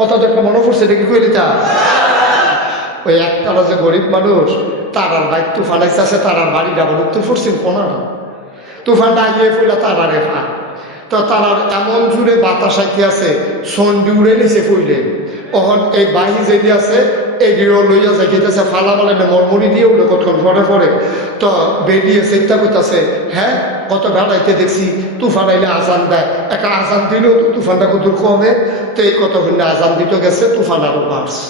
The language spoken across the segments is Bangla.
কথা তো একটা মনে পড়ছে, এটা কি কইলি তা? ওই একটারা যে গরিব মানুষ, তারার বাইক তুফান আইসে, তারার বাড়ি ডাবল উত্তর পশ্চিম কোনা, তুফানটা আইয়ে ফুলা তারারে ফা, তো তারার এমন জুড়ে বাতাস আইতে আছে, সন্ডি উড়ে নিচে ফুইলে, ওহন এই বাহি যেটি আছে এদিও লইয়া যাইতেছে, ফালা বলে না মরমরি দিয়ে উঠে কতক্ষণ পরে পরে, তো বেরিয়ে চিন্তা করতেছে, হ্যাঁ কত বেড়াইতে দেখছি তুফান আইলে আজান দেয়, একটা আজান দিলেও তো তুফানটা কত কমে, তো এই কতক্ষণ আজান দিতে গেছে, তুফান আরো বাড়ছে।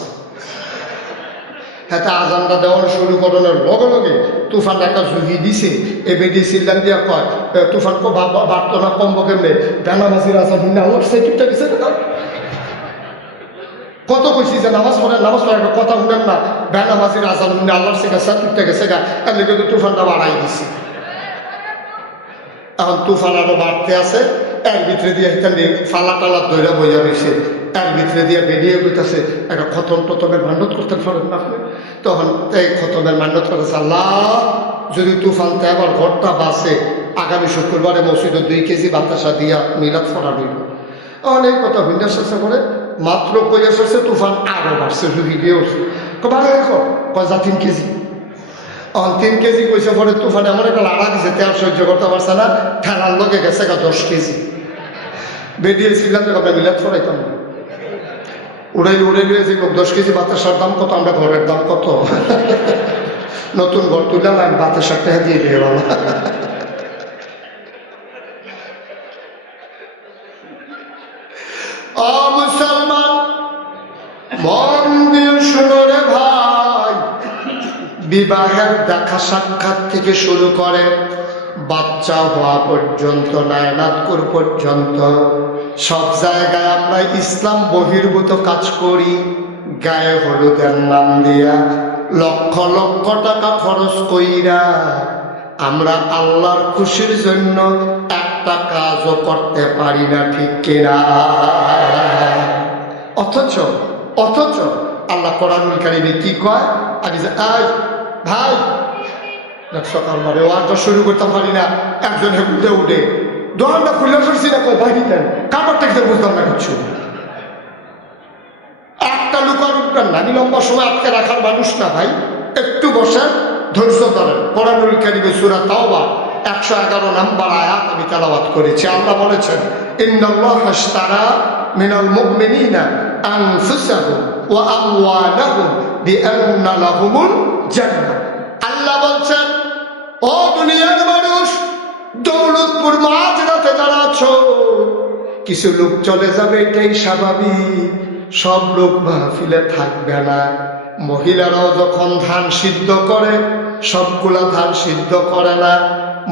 হ্যাঁ, আজানটা দেওয়া শুরু করানোর লগে লগে তুফান একটা ঝুঁকি দিছে, এ বেডি সিল্লান দিয়া কয় তুফান বাড়তো না কমবো কেমনে, বেনামাজির আজান শুনে আল্লাহ সেই টিপটা দিছে না। কত কইছি যে নামাজ পড়ে একটা কথা শুনেন না, বেনামাজির আজান শুনে আল্লাহর সে গেছে টিপটা গেছে গা, এমনি কিন্তু তুফানটা বাড়াই দিছে। এখন তুফান আরো বাড়তে আছে, এর ভিতরে দিয়ে ফালা টালা দইরা বইয়া রয়েছে, এর ভিতরে দিয়ে বেরিয়ে বইতেছে একটা খতম টতমের মান্যত করতে পারেন না। তখন এই খতমের মান্যত করেছে, আল্লাহ যদি তুফান তে আবার ঘরটা বাসে, আগামী শুক্রবারে মসজিদে 2 কেজি বাতাসা দিয়া মিলাদ ফরা হইল। তখন এই কথা বিন্যাস চেষ্টা করে মাত্র কই আসছে, তুফান আরো বাড়ছে, ঝুঁকি দিয়ে উঠছে, বাড়ে দেখো কয়জা 3 কেজি। 3 কেজি কইছে পরে তুফান এমন একটা লাড়া দিছে, তেল সহ্য করতে পারছে না, ঠেলার লগে গেছে 10 কেজি। বেরিয়েছিলাম যে আমরা মিলাদ ফরাইতাম না, উড়ে নিয়ে যে 10 কেজি বাতাসার দাম কত, আমরা ঘরের দাম কত, নতুন ঘর তুললাম আর বাতাসার টাকা দিয়ে দিয়ে বাবা। মুসলমান মন দিয়ে শুনো রে ভাই, বিবাহের দেখা সাক্ষাৎ থেকে শুরু করে বাচ্চা হওয়া পর্যন্ত, নায়নাতকুর পর্যন্ত সব জায়গায় আমরা ইসলাম বহির্ভূত কাজ করি। গায়ে হলুদের নাম দিয়া লক্ষ লক্ষ টাকা খরচ কইরা আমরা আল্লাহর খুশির জন্য একটা কাজও করতে পারি না, ঠিক কিনা? অথচ আল্লাহ কোরআনুল কারীমে কি কয়, আগে যে ভাই সকাল মারে ওয়াজটা শুরু করতে পারি না, একজন হেঁটে উঠে দোকানটা খুলে সরছি না, কয় ভাই দিতেন কাপড় টেকতে বুঝতাম না কিছু। একটা লুকার উঠবেন না, আমি লম্বা সময় আটকে রাখার মানুষ না ভাই, একটু বসেন, ধৈর্য ধরেন। কোরআনুল কারীমে সূরা তাওবা 111 নম্বর আয়াত আমি তেলাওয়াত করেছি। আল্লাহ বলেছেন, ইন্নাল্লাহা আশতারা মিনাল মুমিনিনা আনফুসাহুম ওয়া আমওয়ালাহুম বিআন্না লাহুমুল জান্নাহ। আল্লাহ বলছেন, ও দুনিয়ার মানুষ, দৌলতপুর মাঝরাতে যারা আছো, কিছু লোক চলে যাবে, এটাই স্বাভাবিক, সব লোক মাহফিলে থাকবে না। মহিলারাও যখন ধান সিদ্ধ করে, সবগুলা ধান সিদ্ধ করে না।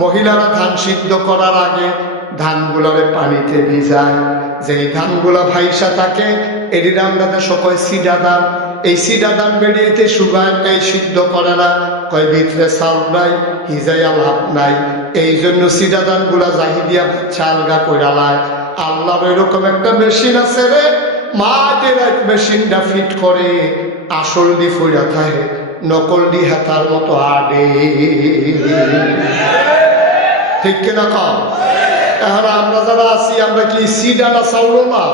মহিলারা ধান সিদ্ধ করার আগে ধানগুলারে পানিতে ভিজায়, যেই ধানগুলা ভাইসা থাকে এটি আমরা দেশে কয় সিডা ধান। এই সিডা ধান বেরিয়েতে সুগারটাই সিদ্ধ করে না, কয় ভিতরে চাল নাই, হিজাইয়া লাভ নাই, এই জন্য সিডা ধানগুলা জাহিদিয়া চালগা কইরা লায়। আল্লাহর এরকম একটা মেশিন আছে রে, মাটির এক মেশিনটা ফিট করে, আসল দি ফুইরা থাকে, নকল দি হাতার মতো আডে, ঠিক কিনা কম? এখন আমরা যারা আছি, আমরা কি সিডা না চাউল না?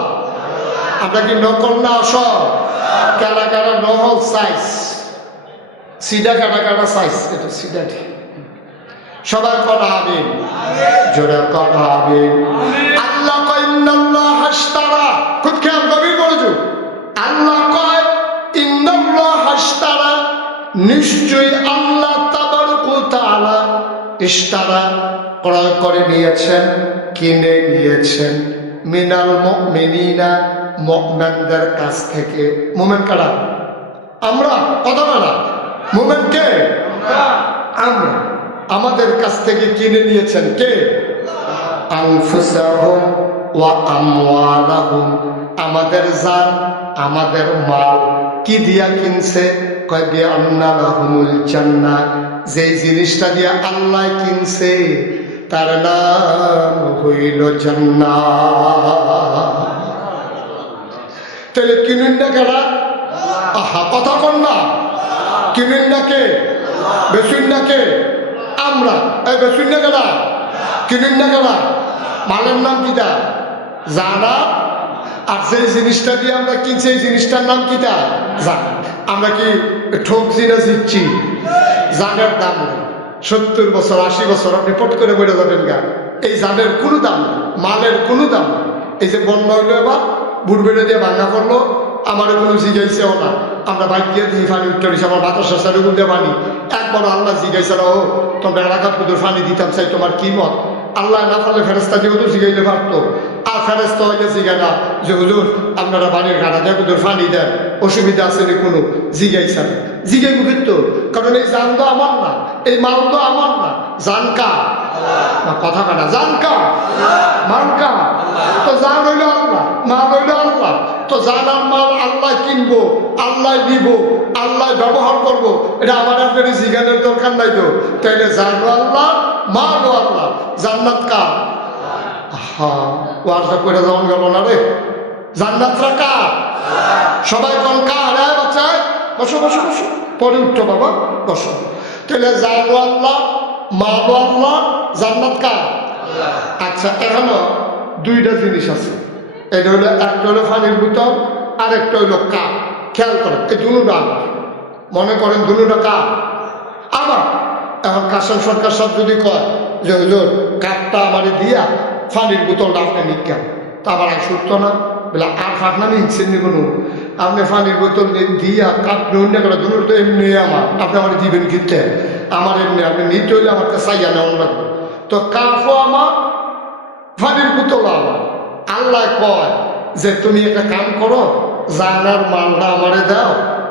আমরা কি নকল না সব? কারা কারা নহল সাইজ, সিডা কাটা কাটা সাইজ, এটা সিডা ঠিক। সবাই করা হবে, জোরে করা হবে। আল্লাহ কয় ইন্নাল্লাহা আশতারা, খুব খেয়াল গভীর মনোযোগ। আল্লাহ কয় ইন্নাল্লাহা আশতারা, নিশ্চয়ই আল্লাহ তাবারক ওয়া তাআলা ইশতারা ক্রয় করে নিয়েছেন, কিনে নিয়েছেন, মিনাল মুমিনিনা, মুমিনদের কাছ থেকে। মুমিন কারা? আমরা, কথা বলা মুমিন কে? আমরা। আমাদের কাছ থেকে কিনে নিয়েছেন কে? আনফুসাহুম ওয়া আমওয়ালাহুম, আমাদের জান, আমাদের মাল। কি দিয়া কিনছে? কয় বিআন্না লাহুমুল জান্নাহ, যে জিনিসটা দিয়া আল্লাহ কিনছে তার নাম হইল জান্নাত। তাহলে কিনুন না কারা? আহা, কথা কন না, কিনুন না কে? বেচুন না কে? আমরা। এই বেচুন না কারা? কিনুন না কারা? মালের নাম কিটা? জানা আর যেই জিনিসটা দিয়ে আমরা কিনছি এই জিনিসটার নাম কি তা জান। আমরা কি ঠকছি না জিতছি? জানের দাম নেই। 70 বছর 80 বছর আপনি পট করে বেড়ে যাবেন গা, এই জানের কোনো দাম নেই, মালের কোনো দাম নেই। এই যে বন্যা হইলো এবার বুট বেড়ে দিয়ে ভাঙা পড়লো, আমারও কোনো জিগাইছেও না। আমরা বাইক দিয়ে দিই পানি উঠতে দিচ্ছি, আমার বাতাসের সাইডে দিয়ে পানি। একবার আল্লাহ জিগাইছে না, ও তোমরা এলাকার কুদুর পানি দিতাম চাই, তোমার কি মত? আল্লাহ না পারলে ফেরেস্তা দিয়ে তো জিগাইলে পারতো। আর ফেরেস্তা হইলে জিগায় না যে হুজুর আপনারা বাড়ির গাড়া দিয়ে কুদুর পানি দেন, অসুবিধা আছে নি কোনো? জিগাইছেন, জিগাইব কিন্তু, কারণ এই জান তো আমার না, এই মাল তো আমার না। জান কার? কথা কাটা, জান কার? মাল কার? তো জান হইল আল্লাহ, মাল হইল আল্লাহ। তো জান আর মাল আল্লাহ কিনবো, আল্লাহ দিব, আল্লাহ ব্যবহার করবো, এটা আমার আপনার জিজ্ঞানের দরকার নাই তো। তাইলে জানও আল্লাহ, মালও আল্লাহ। জান্নাত কার? হ্যাঁ, ওয়াজটা করে যাওয়ান গেল না রে। জান্নাতরা কার? সবাই কোন কার? হ্যাঁ বাচ্চায় বসো বসো বসো, পরে উঠো বাবা, বসো। তাহলে জানও আল্লাহ, মালও আল্লাহ, জান্নাত কার? আচ্ছা, এখনো দুইটা জিনিস আছে। এটা হলো, একটা হলো পানির বোতল, আর একটা হইলো কাপ। খেয়াল করেন, এই দুটা মনে করেন দুটা কাপ। আবার এখন কাসেম সরকার সব যদি কয় যে হুজুর কাপটা আমারে দিয়া পানির বোতলটা আপনি নিজ্ঞান, তা আবার আর সত্য না বলে আর ফাঁকনা নিচ্ছেন নি কোনো? আপনি পানির বোতল দিয়া কাপ অন্য করে দুটো তো এমনি আমার, আপনি আমার দিবেন কিনতে আমার এমনি, আপনি নিতে হইলে আমার কাছে চাইয়া নেওয়ার লাগবে। তো কাপও আমার, পানির বোতল আমার। আল্লাহ কয় যে তুমি একটা কাম করো, জানার মালটা আমারে দাও,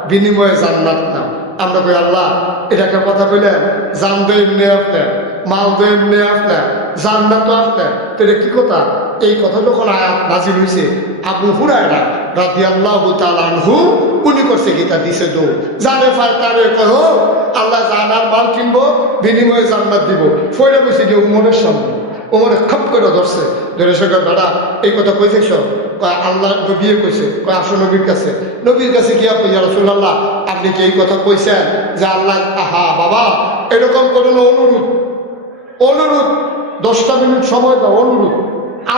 বিনিময়ে জান্নাত নাও। আমরা কই আল্লাহ এটা একটা কথা কইলেন, জান তো এমনি আপনার, মাল তো এমনি আপনার, জান্নাত আপনার, তো এটা কি কথা? এই কথা যখন আয়াত নাজিল হয়েছে, আবু হুরায়রা রাদিয়াল্লাহু তাআলা আনহু উনি করছে গীতা দিছে দো জানে ফায় তারে কয় আল্লাহ জানার মাল কিনবো, বিনিময়ে জান্নাত দিব। ফয়রা বসে গিয়ে উমরের সামনে, ওমরে খপ করে ধরছে, ধরে সে দাদা এই কথা কইতেছ? কয় আল্লাহ নবীয়ে কইছে। কয় আসো নবীর কাছে। নবীর কাছে গিয়া কই, ইয়া রাসূলুল্লাহ আপনি কি এই কথা কইছেন যে আল্লাহ? আহা বাবা, এরকম করে অনুরোধ, অনুরোধ 10টা মিনিট সময় দাও, অনুরোধ,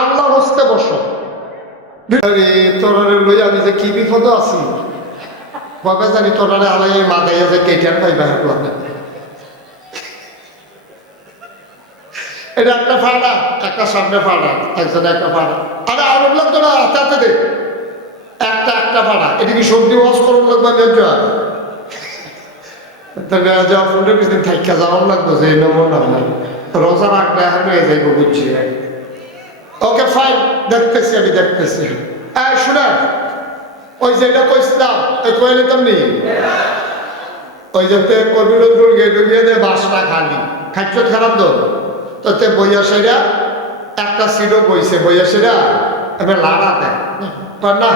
আল্লাহর হস্তে বসো। তোরারে লই আমি যে কি বিপদ আছি, কবে জানি তোরারে আলাই মাদাইয়া যে কেটার পাইবা হাঁটলাম। এটা একটা ফাড়া, একটা সামনে ফাড়া, একজনে একটা ফাড়া। আরে আরব লাগতো না, আস্তে আস্তে দেখ, একটা একটা ফাড়া। এটা কি সবজি ওয়াশ করুন লাগবে? যাওয়া ফুলের পিছনে থাইকা যাওয়ার লাগতো যে এই নম্বর না রোজা রাখলে এখন হয়ে যাইব, বুঝছি। ওকে ফাইন, দেখতেছি আমি, দেখতেছি। শুনেন, ওই যেটা কইছিলাম কইলে তেমনি ওই যে কবির নজরুল গিয়ে দেয় বাসটা খালি খাচ্ছ খারাপ তো তোতে বইয়া সেরা একটা সিটও বইছে, বইয়া সেরা এবার লাড়া দেয় না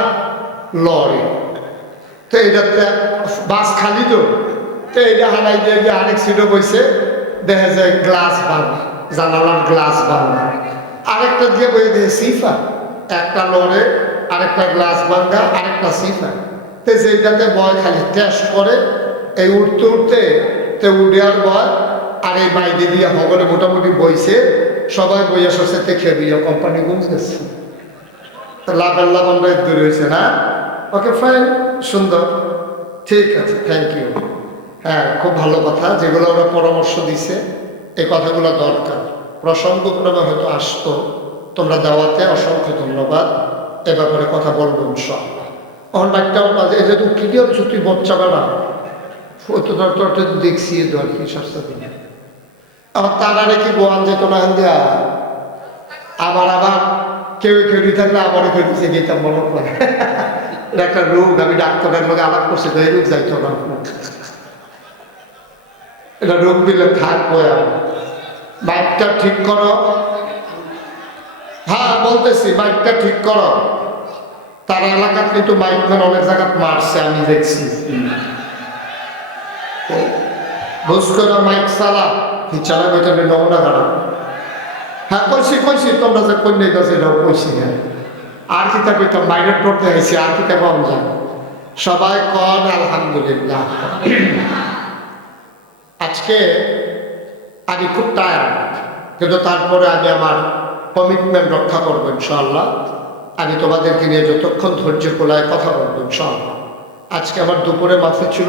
লড়ে। তো এইটাতে বাস খালি তো এইটা হারাই দিয়ে গিয়ে আরেক সিটও বইছে, দেখা যায় গ্লাস ভাঙা, জানালার গ্লাস ভাঙা। আরেকটা দিয়ে বই দিয়ে সিফা, একটা লড়ে, আরেকটা গ্লাস ভাঙা, আরেকটা সিফা। তো যেটাতে বয় খালি টেস্ট করে, এই উঠতে উঠতে তো উঠে আর বয়, আর এই বাইরে দিয়ে হগলে মোটামুটি বইছে, সবাই বইয়া সরষেতে খেয়ে দিয়ে কোম্পানি গুঞ্জ গেছে। তো লাভের লাভ আমরা দূর হয়েছে না? ওকে ফাইন, সুন্দর, ঠিক আছে, থ্যাংক ইউ। হ্যাঁ, খুব ভালো কথা, যেগুলো ওরা পরামর্শ দিছে এই কথাগুলো দরকার, প্রসঙ্গক্রমে হয়তো আসতো। তোমরা দেওয়াতে অসংখ্য ধন্যবাদ। এ ব্যাপারে কথা বলবো ইনশাআল্লাহ। আমার বাচ্চাও মাঝে এটা তো কি দিয়ে সত্যি বচ্চা বেড়া তো দেখছি আর কি সস্তা দিনে আমার তারা কি বোয়ান যেত না দেয়া আবার আবার কেউ খেলি থাকলে আবারও খেলতেছে গেতাম মনে করে এটা একটা রোগ। আমি ডাক্তারের লোক আলাপ করছি তো এই রোগ যাইতো না, এটা রোগ দিলে থাকবো। বাইকটা ঠিক করো, হ্যাঁ বলতেছি বাইকটা ঠিক করো। তার এলাকাত কিন্তু বাইক ম্যান অনেক জায়গায় মারছে, আমি দেখছি। বুঝ করে মাইক চালা, কি চালাবে তবে নোংরা খারাপ। হ্যাঁ কইছি কইছি, তোমরা যে কন্যা গেছে এটাও কইছি। হ্যাঁ, আর কিতা কইতাম, বাইরের পড়তে হয়েছি, আর কিতা কম যান। সবাই কন আলহামদুলিল্লাহ। আজকে আমি খুব টায়ার্ড, কিন্তু তারপরে আমি আমার কমিটমেন্ট রক্ষা করবো ইনশাআল্লাহ। আমি তোমাদেরকে নিয়ে যতক্ষণ ধৈর্য কোলায় কথা বলবো ইনশাআল্লাহ। আজকে আমার দুপুরে মাহফিল ছিল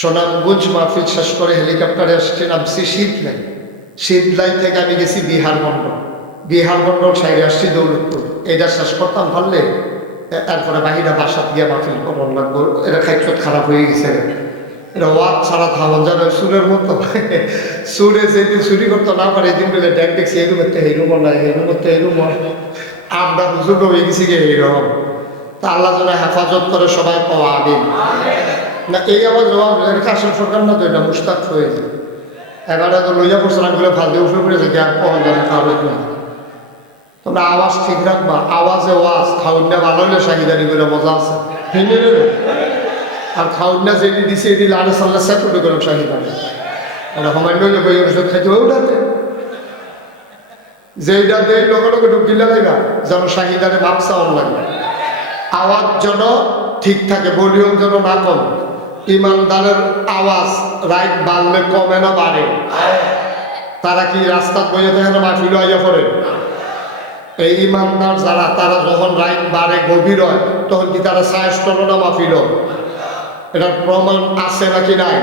সোনামগঞ্জ মাহফিল শেষ করে হেলিকপ্টারে আসছে, নামছি শীতলাই। শীতলাই থেকে আমি গেছি বিহার মন্ডল সাইডে আসছি দৌলতপুর। এটা শেষ করতাম পারলে তারপরে বাহিরা বাসাত গিয়া মাহফিল করন লাগবো। এটা খাইচত খারাপ হয়ে গেছে, এটা ওয়াদ ছাড়া থামান যাবে সুরের মতো। সুরে যেদিন চুরি করতে না পারে এই দিন বলে দেখ দেখছি এরুম একটা এরুম নাই, এরুম একটা এরুম আমরা হুজুর হয়ে গেছি গিয়ে এইরকম। তা আল্লাহ যেন হেফাজত করে, সবাই পাওয়া আমিন না। এই আওয়াজ কাশেম সরকার না তো, এটা মুস্তাক হয়েছে। এবারে তো লইয়া পড়ছিলাম বলে ফালতে উঠে পড়েছে গ্যাপ পাওয়া যাবে কারণ না। তোমরা আওয়াজ ঠিক রাখবা, আওয়াজে ওয়াজ খাউন্না ভালো হলে শাহিদারি করে মজা আছে। আর খাউন্না যেটি দিছে এটি লাড়ে সাল্লা সেপুটে করে শাহিদারি, এটা সমান্য ওষুধ খাইতে হবে উঠাতে। যেইটা দিয়ে লগে লগে ঢুকি লাগাইবা যেন শাহিদারে মাপসা অন লাগবে, আওয়াজ যেন ঠিক থাকে, ভলিউম যেন না কম। ইমানদারের আওয়াজ রাইট বাড়লে কমে না বাড়ে? তারা কি রাস্তা বইয়ে থাকে না মাহফিল আইয়া পড়ে? এই ইমানদার যারা, তারা যখন রাইট বাড়ে গভীর হয় তখন কি তারা সায়স করো না মাহফিল? এটার প্রমাণ আছে নাকি নাই?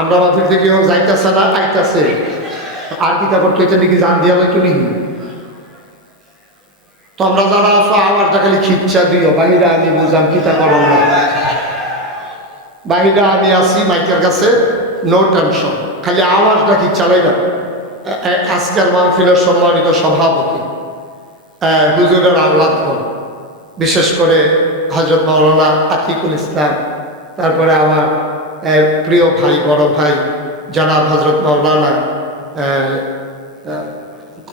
আমরা মাহফিল থেকে যাইতেছে না আইতাছে, আর কি তারপর কেটে নাকি জান দিয়া হয় তুমি। তোমরা যারা আছো আওয়াজটা খালি খিচ্ছা দিও, বাহিরা আমি বুঝাম কিতা করো না। বাহিরা আমি আসি মাইকের কাছে, নো টেনশন, খালি আওয়াজটা কি চালাইবা। আজকের মাহফিলের সম্মানিত সভাপতি হুজুরের আহ্লাদ, বিশেষ করে হযরত মাওলানা আতিকুল ইসলাম, তারপরে আমার প্রিয় ভাই বড় ভাই জনাব হযরত মাওলানা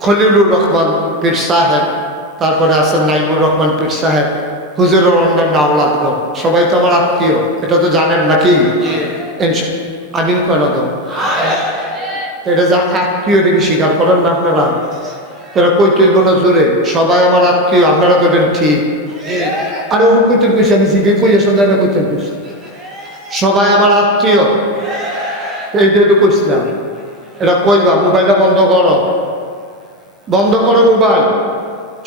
খলিলুর রহমান পীর সাহেব, তারপরে আছেন নাইমুর রহমান পীর সাহেব, হুজুরের অন্যান্য আওলাদ, সবাই তো আমার আত্মীয়, এটা তো জানেন নাকি? আমিন কেন তো এটা যা আত্মীয় দেখি স্বীকার করেন না আপনারা? তারা কইতে বলো জোরে সবাই আমার আত্মীয়, আপনারা করবেন ঠিক। আর ওর কইতে কইছে আমি জিজ্ঞেস কই সন্ধ্যা কইতে কইছি সবাই আমার আত্মীয়, এইটা তো কইছিলাম। এটা কইবা মোবাইলটা বন্ধ করো মোবাইল।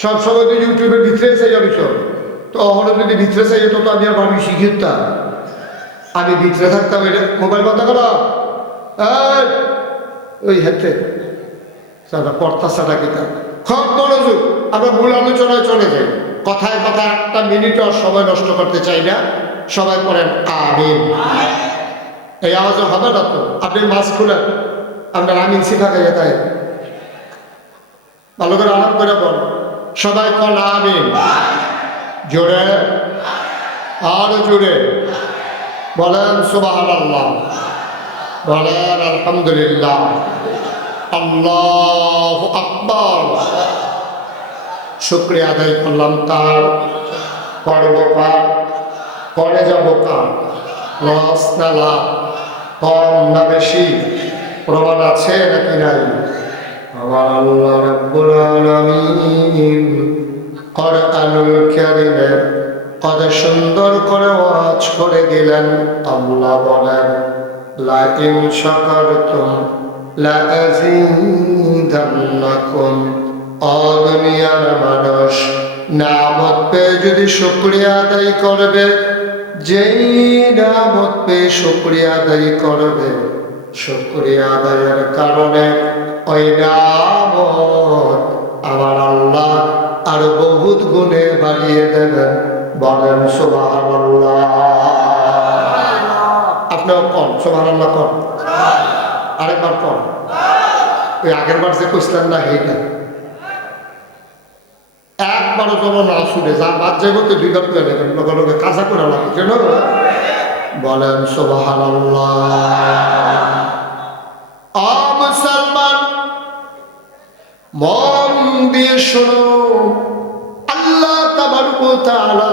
সবসময় তো ইউটিউবের ভিতরে চাই যাবি, তো অহনো যদি ভিতরে চাই তো আমি আর ভাবি শিখিতাম, আমি ভিতরে থাকতাম। এটা মোবাইল বন্ধ করো, ওই হেতে পড়তাছাটা কিতাব খুব মনোযোগ। আমরা মূল আলোচনায় চলে যাই, কথায় কথা একটা মিনিটও সময় নষ্ট করতে চাই না। সবাই পড়েন আমিন। এই আওয়াজে হবে না তো, আপনি মাছ খুলেন, আপনার আমিন শিখা গেছে তাই ভালো করে আলাপ করে বল। সবাই কল আমিন, জোরে আর জোরে বলেন সুবহানাল্লাহ, বলেন আলহামদুলিল্লাহ, আল্লাহু আকবার। শুকরিয়া আদায় করলাম তার, করব কার, করে যাব কার, লস না লাভ, কম না বেশি, প্রমাণ আছে নাকি নাই? আমার আল্লাহ রাব্বুল আলামিন কোরআনুল কারীমে কত সুন্দর করে ওয়াজ করে দিলেন। আল্লাহ বলেন লা ইন শাকারতুম লা আযীদান্নাকুম। ও দুনিয়ার মানুষ, নিয়ামত পেয়ে যদি শুকরিয়া আদায় করবে, যেই নিয়ামত পেয়ে শুকরিয়া আদায় করবে, শুকরিয়া আদায়ের কারণে ওই নিয়ামত আমার আল্লাহ আরো বহুত গুণে বাড়িয়ে দেবেন। বলেন সুবহানাল্লাহ। আপনিও কন সুবহানাল্লাহ, কন আরেকবার কন। ওই আগের বার যে কইছিলেন না এইটা একবারও যেন না শুনে, যার বাদ যাইব তো দুইবার করে নেবেন, লগে লগে কাজা করে লাগে কেন? বলেন সুবহানাল্লাহ। মুসলমান মন দিয়ে শোনো, আল্লাহ তাবারক ওয়া তাআলা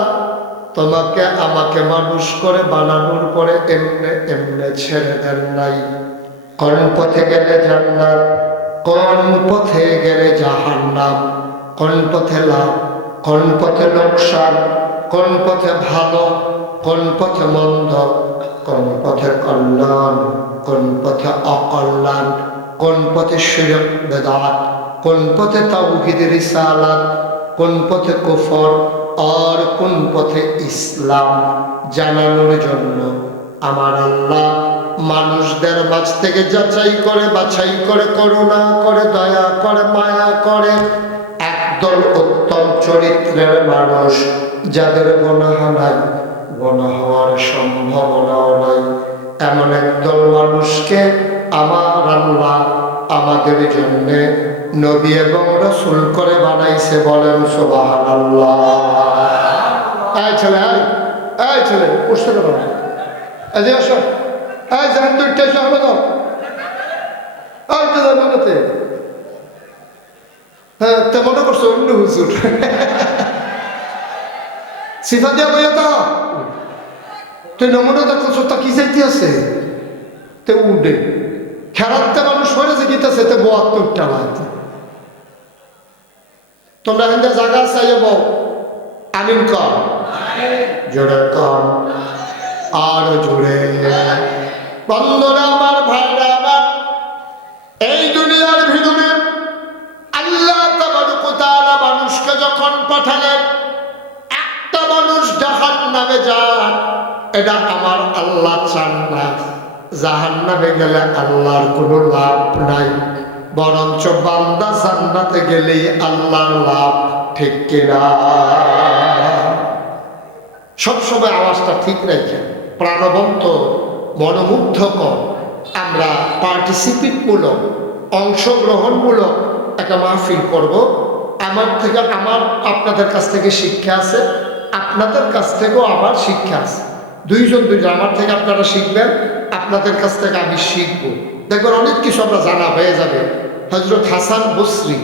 তোমাকে আমাকে মানুষ করে বানানোর পরে এমনে এমনে ছেড়ে দেন নাই। কোন পথে গেলে জান্নাত, কোন পথে গেলে জাহান্নাম, কোন পথে লাভ, কোন পথে লোকসান, কোন পথে ভালো, কোন পথে মন্দ, কোন পথে কল্যাণ, কোন পথে অকল্যাণ, কোন পথে শিরক বেদাত, কোন পথে তাওহীদ রিসালাত, কোন পথে কুফর আর কোন পথে ইসলাম জানানোর জন্য আমার আল্লাহ মানুষদের মাঝ থেকে যাচাই করে বাছাই করে করুণা করে দয়া করে মায়া করে একদল উত্তম চরিত্রের মানুষ যাদের গুনাহ নাই, গুনাহ হওয়ার সম্ভাবনাও নাই, এমন একদল মানুষকে আমার আল্লাহ আমাদের জন্য নবী এবং রাসূল করে বানাইছে। বলেন সুবহানাল্লাহ। এই ছেলে, এই ছেলে বসতে পারো না, এই যে আসো, এই জান দুইটা সামনে দাও, আর তো জানাতে হ্যাঁ তে মনে করছো অন্য হুজুর সিফা দিয়া বইয়া তা তুই নমুনা দেখছো তা কি চাইতে আছে তে উঠে খেরাতে মানুষ হয়ে যে গীতাছে তে বোয়াত্তর টাকা তোমরা হিন্দা জায়গা চাইয়ে বউ আমিন কর, জোরে কর, আর জোরে। বন্ধুরা আমার, ভাইরা আমার, এই দুনিয়ার ভিতরে আল্লাহ তাবারক ওয়া তাআলা মানুষকে যখন পাঠালেন একটা মানুষ জাহান্নামে যান, এটা আমার আল্লাহ চান না। জাহান্নামে গেলে আল্লাহর কোনো লাভ নাই, বরঞ্চ বান্দা জান্নাতে গেলেই আল্লাহর লাভ। ঠিক কিনা? সবসময় আওয়াজটা ঠিক রাখেন, প্রাণবন্ত মনোমুগ্ধকর। আমরা পার্টিসিপেটমূলক অংশগ্রহণমূলক একটা মাহফিল করব। আমার আপনাদের কাছ থেকে শিক্ষা আছে, আপনাদের কাছ থেকেও আমার শিক্ষা আছে। দুইজন আমার থেকে আপনারা শিখবেন, আপনাদের কাছ থেকে আমি শিখব। দেখবেন অনেক কিছু আমরা জানা হয়ে যাবে। হযরত হাসান বসরি,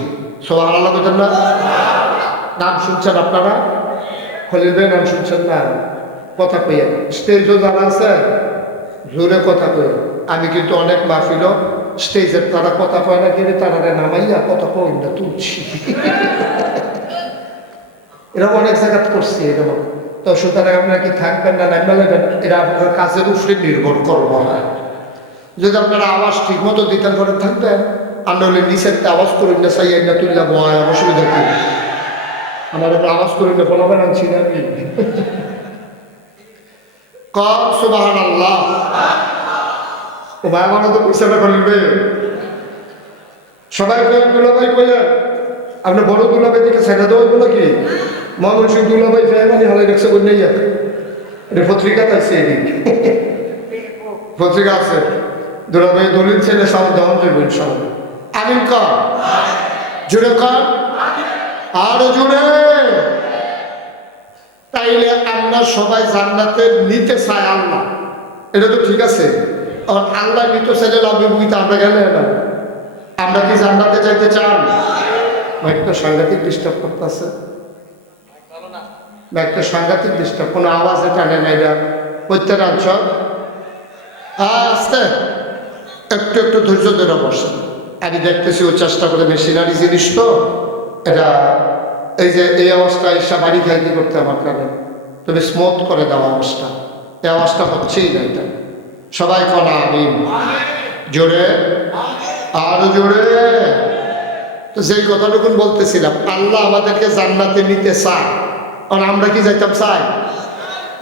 সুবহানাল্লাহ বলেন না? নাম শুনছেন আপনারা? খলিল ভাই নাম শুনছেন না? কথা কইয়া স্টেজও জানা আছে, জোরে কথা কই। আমি কিন্তু অনেক মাহফিল স্টেজের তারা কথা কয় না, কিন্তু তারা নামাইয়া কথা কই না তুলছি এরকম অনেক জায়গা করছি এরকম। তো সুতরাং আপনারা কি থাকবেন না নামবেন, এটা আপনার কাজের উপরে নির্ভর করবো না। যদি আপনারা আওয়াজ ঠিক মতো দিতে পারেন থাকবেন, আমরা হলে নিচের আওয়াজ করুন না, চাই না তুললে বয় অসুবিধা কি? আমার একটা আওয়াজ করুন না, বলাবেন আনছি না আমি কম সুবহানাল্লাহ। ও ভাই আমার তো পয়সাটা করবে সবাই দুলাভাই বললেন, আপনি বড় দুলাভাই দিকে ছেড়ে দেওয়া বলো কি মহামন সিং দুলাভাই ফেমানি হলে দেখছে বই নেই, এটা পত্রিকা আছে, এদিক পত্রিকা আছে। দুলাভাই দলিল ছেলে সব দেওয়া যাবে ইনশাআল্লাহ। আমিন কর, জুড়ে কর, আরো জুড়ে। তাইলে আমরা সবাই জান্নাতে নিতে চাই আল্লাহ, এটা তো ঠিক আছে। আল্লাহ নিতে চাইলে লাভে বুঝিতে আমরা গেলে না। আমরা কি জান্নাতে যাইতে চান? একটা সাংঘাতিক ডিস্টার্ব করতেছে, একটা সাংঘাতিক ডিস্টার্ব, কোনো আওয়াজে টানে না। এটা করতে রাখছ আস্তে, একটু একটু ধৈর্য ধরে বসে। আমি দেখতেছি ও চেষ্টা করে, মেশিনারি জিনিস তো এটা, এই যে এই আওয়াজটা এসা বাড়ি খাইতে করতে আমার কারণে, তুমি স্মুথ করে দাও আওয়াজটা, এই আওয়াজটা হচ্ছেই না। এটা সবাই কনা আমিন, জোরে, আরো জোরে। তো যেই কথাটুকুন বলতেছিলাম, আল্লাহ আমাদেরকে জান্নাতে নিতে চায়, আর আমরা কি যাইতাম চাই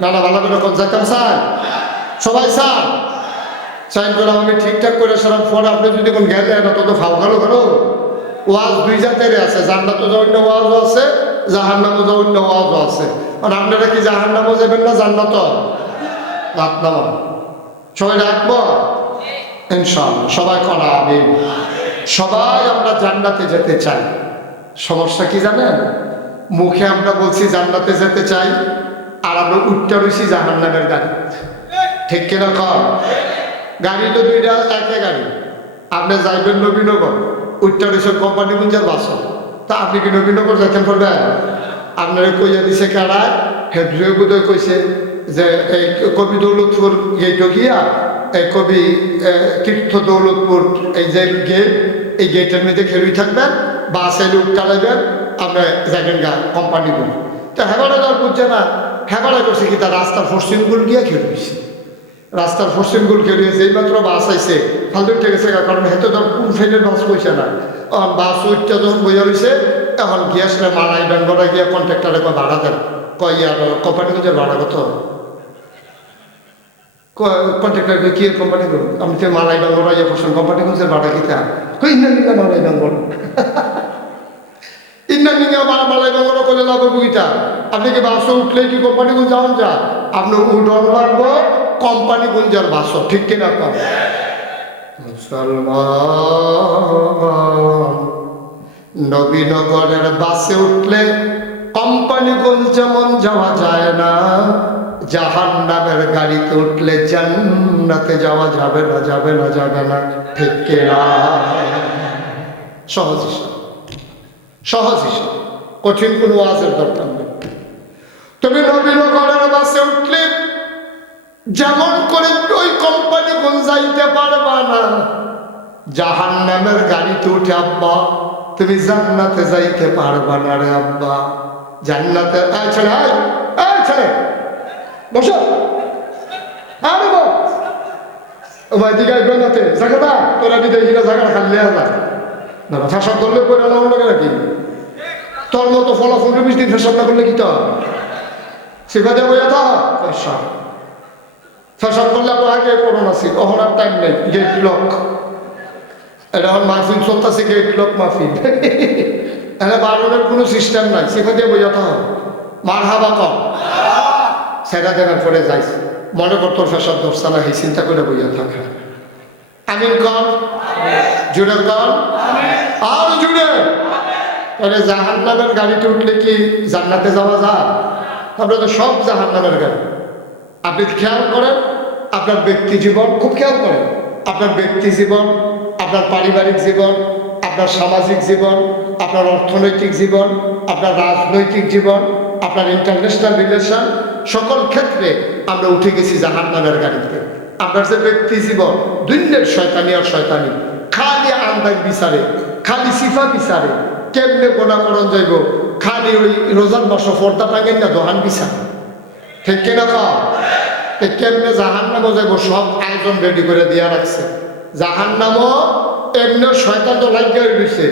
না? না, ভালো করে যাইতাম চাই, সবাই চান। চাইন করে আমি ঠিকঠাক করে সারার পরে আপনি যদি কোন গেলে না তত ফাও গেল করো। ওয়াজ দুই জাতের আছে, জান্নাত অন্য ওয়াজও আছে, জাহান্নাম অন্য ওয়াজও আছে। আর আপনারা কি জাহান্নামও যাবেন না জান্নাত? রাত নাম সবাই রাখবো ইনশাআল্লাহ, সবাই করা আমি। সবাই আমরা জান্নাতে যেতে চাই। সমস্যা কি জানেন? মুখে আমরা বলছি জান্নাতে যেতে চাই, আর আমরা উঠতে রয়েছি জাহান্নামের গাড়ি। ঠিক কিনা কর? গাড়ি তো দুইটা, একে গাড়ি। আপনি যাইবেন নবীনগর, উঠতে রয়েছে কোম্পানিগঞ্জের বাস। তা আপনি কি নবীনগর যেতে পারবেন? আপনারা কইয়া দিছে কেড়ায় হেদ্রে বোধহয় কইছে যে এই কবি দৌলতপুর গেটও গিয়া এই কবি তীর্থ দৌলতপুর এই যে গেট, এই গেটের মধ্যে খেলুই থাকবেন, বাস এলে উঠতে আমরা যাবেন গা কোম্পানিগুলো। তো হেবারে দল বুঝছে না, হেবারে করছে কি তার রাস্তার পশ্চিমগুল গিয়া খেলুইছে, রাস্তার পশ্চিমগুল খেলিয়েছে। এই মাত্র বাস আইসে ফালতু উঠে গেছে, কারণ হেঁটে ধর কোন ফেনের বাস পয়সা না। বাস উঠতে যখন বইয়া রয়েছে এখন গিয়েছিল মালাই বেঙ্গলে গিয়ে কন্ট্রাক্টারে কয় ভাড়া দেন, কয় আর কোম্পানিগঞ্জের ভাড়া কত? কন্ট্রাক্টারকে কি কোম্পানি করুন, আপনি তো মালাই বেঙ্গল ইয়ে করছেন, কোম্পানিগঞ্জের ভাড়া কিতা? কই ইন্ডিয়া মালাই বেঙ্গল ইন্ডিয়া মালাই বেঙ্গল করলে লাভ বুঝিটা। আপনি কি বাসে উঠলে কি কোম্পানিগঞ্জ যাওয়ান যা, আপনি উঠন লাগবো কোম্পানিগঞ্জের বাস, ঠিক কিনা? কম মুসলমান নবীনগরের বাসে উঠলে কোম্পানিগঞ্জ যেমন যাওয়া যায় না, জাহান্নামের গাড়িতে উঠলে জান্নাতে যাওয়া যাবে না, যাবে না, যাবে না, ঠিক কিনা? সহজ হিসাব, সহজ হিসাব, কঠিন কোনো ওয়াজের দরকার নেই। তুমি নবীনগরের বাসে উঠলে যেমন করে ওই কোম্পানিগঞ্জ যাইতে পারবা না, জাহান্নামের গাড়িতে উঠে আব্বা তুমি জান্নাতে যাইতে পারবা না রে আব্বা। জান্নাতে ছেলে ছেলে বসো, আরে ভাই দিকে জান্নাতে জায়গাটা তোরা বিদেশি না, জায়গাটা খালি আসা না, ফ্যাশন করলে করে না লাগে নাকি? তোর মতো ফলাফল 20 দিন ফ্যাশন না করলে কি তো সেখানে বইয়া তো ফ্যাশন ফ্যাশন করলে আমরা আগে করোনা ছিল, তখন আর টাইম নেই। গেট লক, এটা এখন মাহফিল চলতেছে, গেট লক মাহফিল, এখানে বারণের কোনো সিস্টেম নাই, সেখানে বোঝাতে হবে মার হাবা কম সেটা দেখার পরে যাইছে মনে কর তোর ফ্যাশন দর্শালা, এই চিন্তা করে বইয়া থাকা। আমিন কর, জুড়ে কর, আর জুড়ে। তাহলে জাহান্নামের গাড়িতে উঠলে কি জান্নাতে যাওয়া যায়? তারপরে তো সব জাহান্নামের গাড়ি। আপনি খেয়াল করেন আপনার ব্যক্তি জীবন, খুব খেয়াল করেন আপনার ব্যক্তি জীবন, আপনার পারিবারিক জীবন, আপনার সামাজিক জীবন, আপনার অর্থনৈতিক জীবন, আপনার রাজনৈতিক জীবন, আপনার ইন্টারন্যাশনাল রিলেশন, সকল ক্ষেত্রে আমরা উঠে গেছি জাহান্নামের গাড়িতে। আপনার যে ব্যক্তি জীবন, দুনিয়ার শয়তানি আর শয়তানি, খালি আন্দাজ বিচারে, খালি সিফা বিচারে, কেমনে গোনা করণ যাইব, খালি ওই রোজার মাস পর্দা টাঙেন না দোহান বিচার, ঠিক কিনা? কেমনে জাহান্নামও যাইব সব আয়োজন রেডি করে দিয়া রাখছে। জাহান্নামও এমনি শয়তান তো লাগিয়ে রয়েছে।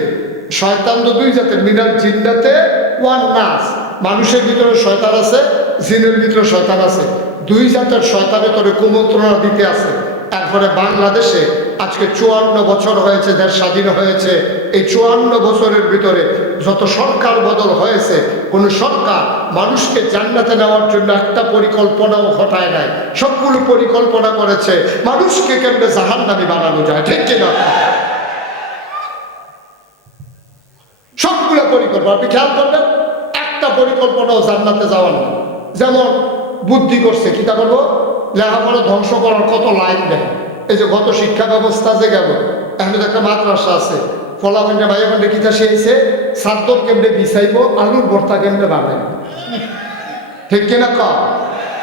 শয়তান তো দুই জাতের, মিনাল জিন্নাতে ওয়ান নাস, মানুষের ভিতরে শয়তান আছে, জিনের ভিতরে শয়তান আছে। দুই জাতের শয়তানের তোরে কুমন্ত্রণা দিতে আছে। তারপরে বাংলাদেশে আজকে 54 বছর হয়েছে, দেশ স্বাধীন হয়েছে। এই 54 বছরের ভিতরে যত সরকার বদল হয়েছে, কোন সরকার মানুষকে জান্নাতে নেওয়ার জন্য একটা পরিকল্পনাও ঘটায় নাই। সবগুলো পরিকল্পনা করেছে মানুষকে কেমনে জাহান্নামী বানানো যায়, ঠিক কিনা? সবগুলো পরিকল্পনা আপনি খেয়াল করবেন, একটা পরিকল্পনাও জান্নাতে যাওয়ার না। যেমন বুদ্ধি করছে কি তা করবো, লেখাপড়া ধ্বংস করার কত লাইন দেয়। এই যে গত শিক্ষা ব্যবস্থা যে গেল, এখন একটা মাদ্রাসা আছে, ফলাফলটা ভাই এখন কিতা শিখেছে, সাদ্দব কেমনে বিছাইব, আলুর ভর্তা কেমনে বানাইব, ঠিক কিনা? কম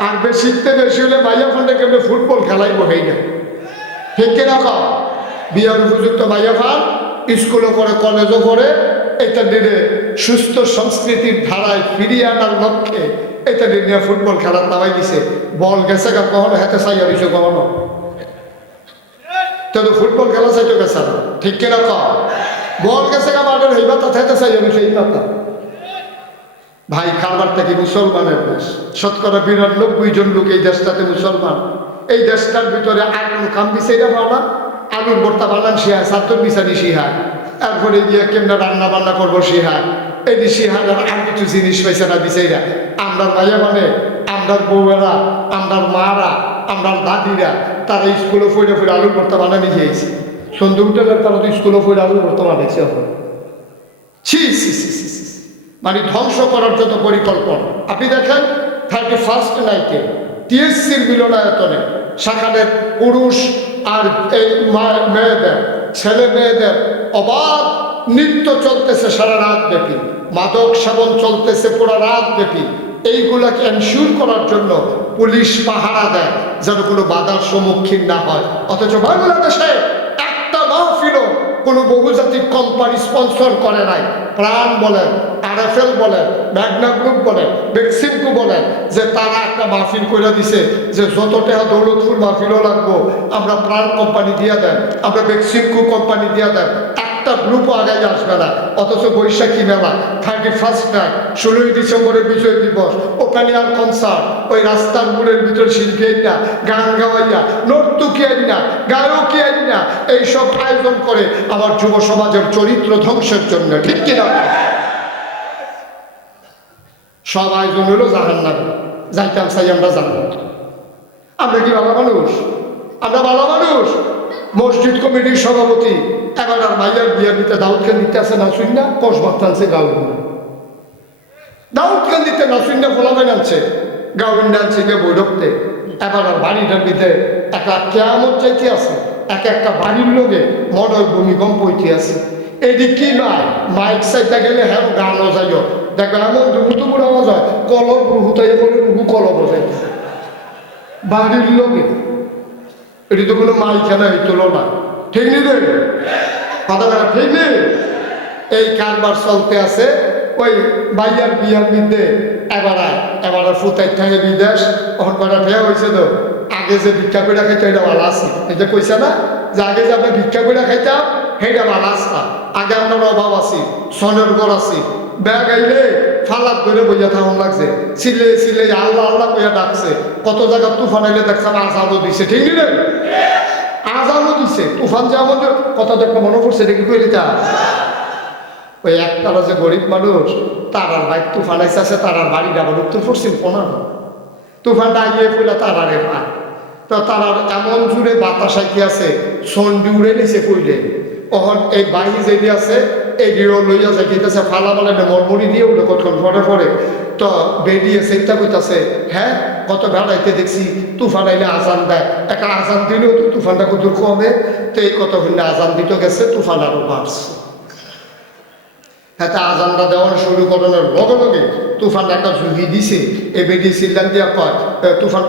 আর শিখতে বেশি হলে ভাইয়া ফান্ডে কেমনে ফুটবল খেলাইব, এই না, ঠিক কিনা? কম বিয়ার উপযুক্ত ভাইয়া ফান স্কুলও পড়ে, কলেজও পড়ে, এটা দিনে সুস্থ সংস্কৃতির ধারায় ফিরিয়ে আনার লক্ষ্যে এটা নিয়ে ফুটবল খেলার নামাই দিছে। বল গেছে গা কখনো হাতে চাইয়া দিছে, কখনো তো ফুটবল খেলা চাইতে গেছে না, ঠিক কিনা? কম বল গেছে গা মাঠের হইবা তা হাতে চাইয়া দিছে, এই কথা ভাই। খাবারটা কি মুসলমানের দেশ, শতকরা 92 জন লোক এই দেশটাতে মুসলমান। এই দেশটার ভিতরে আর কোনো কাম দিছে এটা বানা, আলুর ভর্তা বানান শিহায়, সাদ্দর বিছানি শিহায়, তারপরে গিয়ে কেমন রান্না বান্না করবো শিহায়, এই যে শিহার আর কিছু জিনিস পাইছে না বিচাইরা। আমরা ভাইয়া মানে আমরা বউয়েরা, আমরা মারা, আমরা দাদিরা তারা স্কুলে ফইরে ফইরে আলুর ভর্তা বানানি খেয়েছে। সন্ধে উঠেলের তারা তো স্কুলে ফইরে আলুর ভর্তা বানাইছে এখন। ছি ছি ছি ছি ছি, মানে ধ্বংস করার যত পরিকল্পনা। আপনি দেখেন 31st নাইটে টিএসসির মিলনায়তনে সেখানে পুরুষ আর এই মেয়েদের, ছেলে মেয়েদের অবাধ নৃত্য চলতেছে সারা রাত ব্যাপী, মাদক সেবন চলতেছে পুরো রাত ব্যাপী। এইগুলাকে এনশিওর করার জন্য পুলিশ পাহারা দেয় যেন কোনো বাধার সম্মুখীন না হয়। অথচ বাংলাদেশে একটা মাহফিলও কোনো বহুজাতিক কোম্পানি স্পন্সর করে নাই। প্রাণ বলেন, আরএফএল বলেন, ম্যাগনা গ্রুপ বলেন, বেক্সিমকো বলেন, যে তারা একটা মাহফিল করে দিছে যে যত টাকা দৌলতপুর মাহফিলও লাগবো আমরা প্রাণ কোম্পানি দিয়ে দেন, আমরা বেক্সিমকো কোম্পানি দিয়ে দেন। একটা গ্রুপও আগাই আসবে না। অথচ বৈশাখী মেলা, 31st নাইট, 16ই ডিসেম্বরের বিজয় দিবস, ওপেন এয়ার কনসার্ট, ওই রাস্তার মোড়ের ভিতর শিল্পী না, গান গাওয়াইয়া, নর্তকী না, গায়কী না, এইসব আয়োজন করে আমার যুব সমাজের চরিত্র ধ্বংসের জন্য। ঠিক কিনা? সব আয়োজন হলো জাহান্নামে, যাইতাম চাই আমরা জানবো। আমরা কি ভালো মানুষ? আমরা ভালো মানুষ? মসজিদ কমিটির সভাপতি এবার আর মাইয়ার বিয়ার দিতে দাউদকান্দিতে আছে না শুন না, কসবাত আনছে গাউন, দাউদকান্দিতে না শুন না ফলাবেন আনছে গাউন আনছে গিয়ে বৈরকতে। এবার আর বাড়িটার ভিতরে একটা কেয়ামত চাইতে আছে, এক একটা বাড়ির লোকে মনে হয় ভূমিকম্প হইতে আছে। এদিক কি নয়, মাইক চাইতে গেলে হ্যাঁ গানও যাইও, দেখো এমন দুমুতুমুর আওয়াজ হয়, কলব রুহুতাই বলে রুহু কলব যাইতেছে বাড়ির লোকে। এটি তো কোনো মাইখানা হইতল না, ঠিক নেই রে কথা বলা, ঠিক নেই? এই কারবার চলতে আছে। ওই বাইয়ার বিয়ার মধ্যে এবার ফুতাই থাকে বিদেশ, তখন কটা ফেয়া হয়েছে তো আগে যে ভিক্ষা করে খাইতো এটা ভালো আছে। এটা কইছে না যে আগে যে আমরা ভিক্ষা করে খাইতাম সেইটা ভালো আসতাম। আগে আমরা অভাব আছি, সনের ঘর আছি, ব্যাগ আইলে ফালাক ধরে বইয়া থাকুন লাগছে, চিলে চিলে আল্লাহ আল্লাহ কইয়া ডাকছে। কত জায়গা তুফান আইলে দেখতাম আজানও দিছে, ঠিক নি রে? আজানও দিছে। তুফান যে আমাদের কথা তো একটা মনে পড়ছে, এটা কি কইলি তা? ওই একটারা যে গরিব মানুষ, তারার বাইক তুফান আইসে, তারার বাড়ি আবার উত্তর পশ্চিম কোনা, তুফানটা আইয়ে পড়লে তারারে পায়। তো তারার এমন জুড়ে বাতাস আইতে আছে, সন্ডি উড়ে নিছে কইলে। তখন এই বাহি যেটি আছে এটিও লইয়া যাইতেছে, ফালা বলে মরমরি দিয়ে উঠে কতক্ষণ পরে পরে তো বেরিয়ে চিন্তা করতেছে, হ্যাঁ কত বেড়াইতে দেখছি তুফান আইলে আজান দেয়, একটা আজান দিলেও তো তুফানটা কত কমে। তো এই কতক্ষণ আজান দিতে গেছে, তুফান আরো বাড়ছে। হ্যাঁ, আজানটা দেওয়ার শুরু করানোর লগে লগে তুফান একটা ঝুঁকি দিছে। এ বেরিয়ে চিল্লান দিয়া কয়, তুফান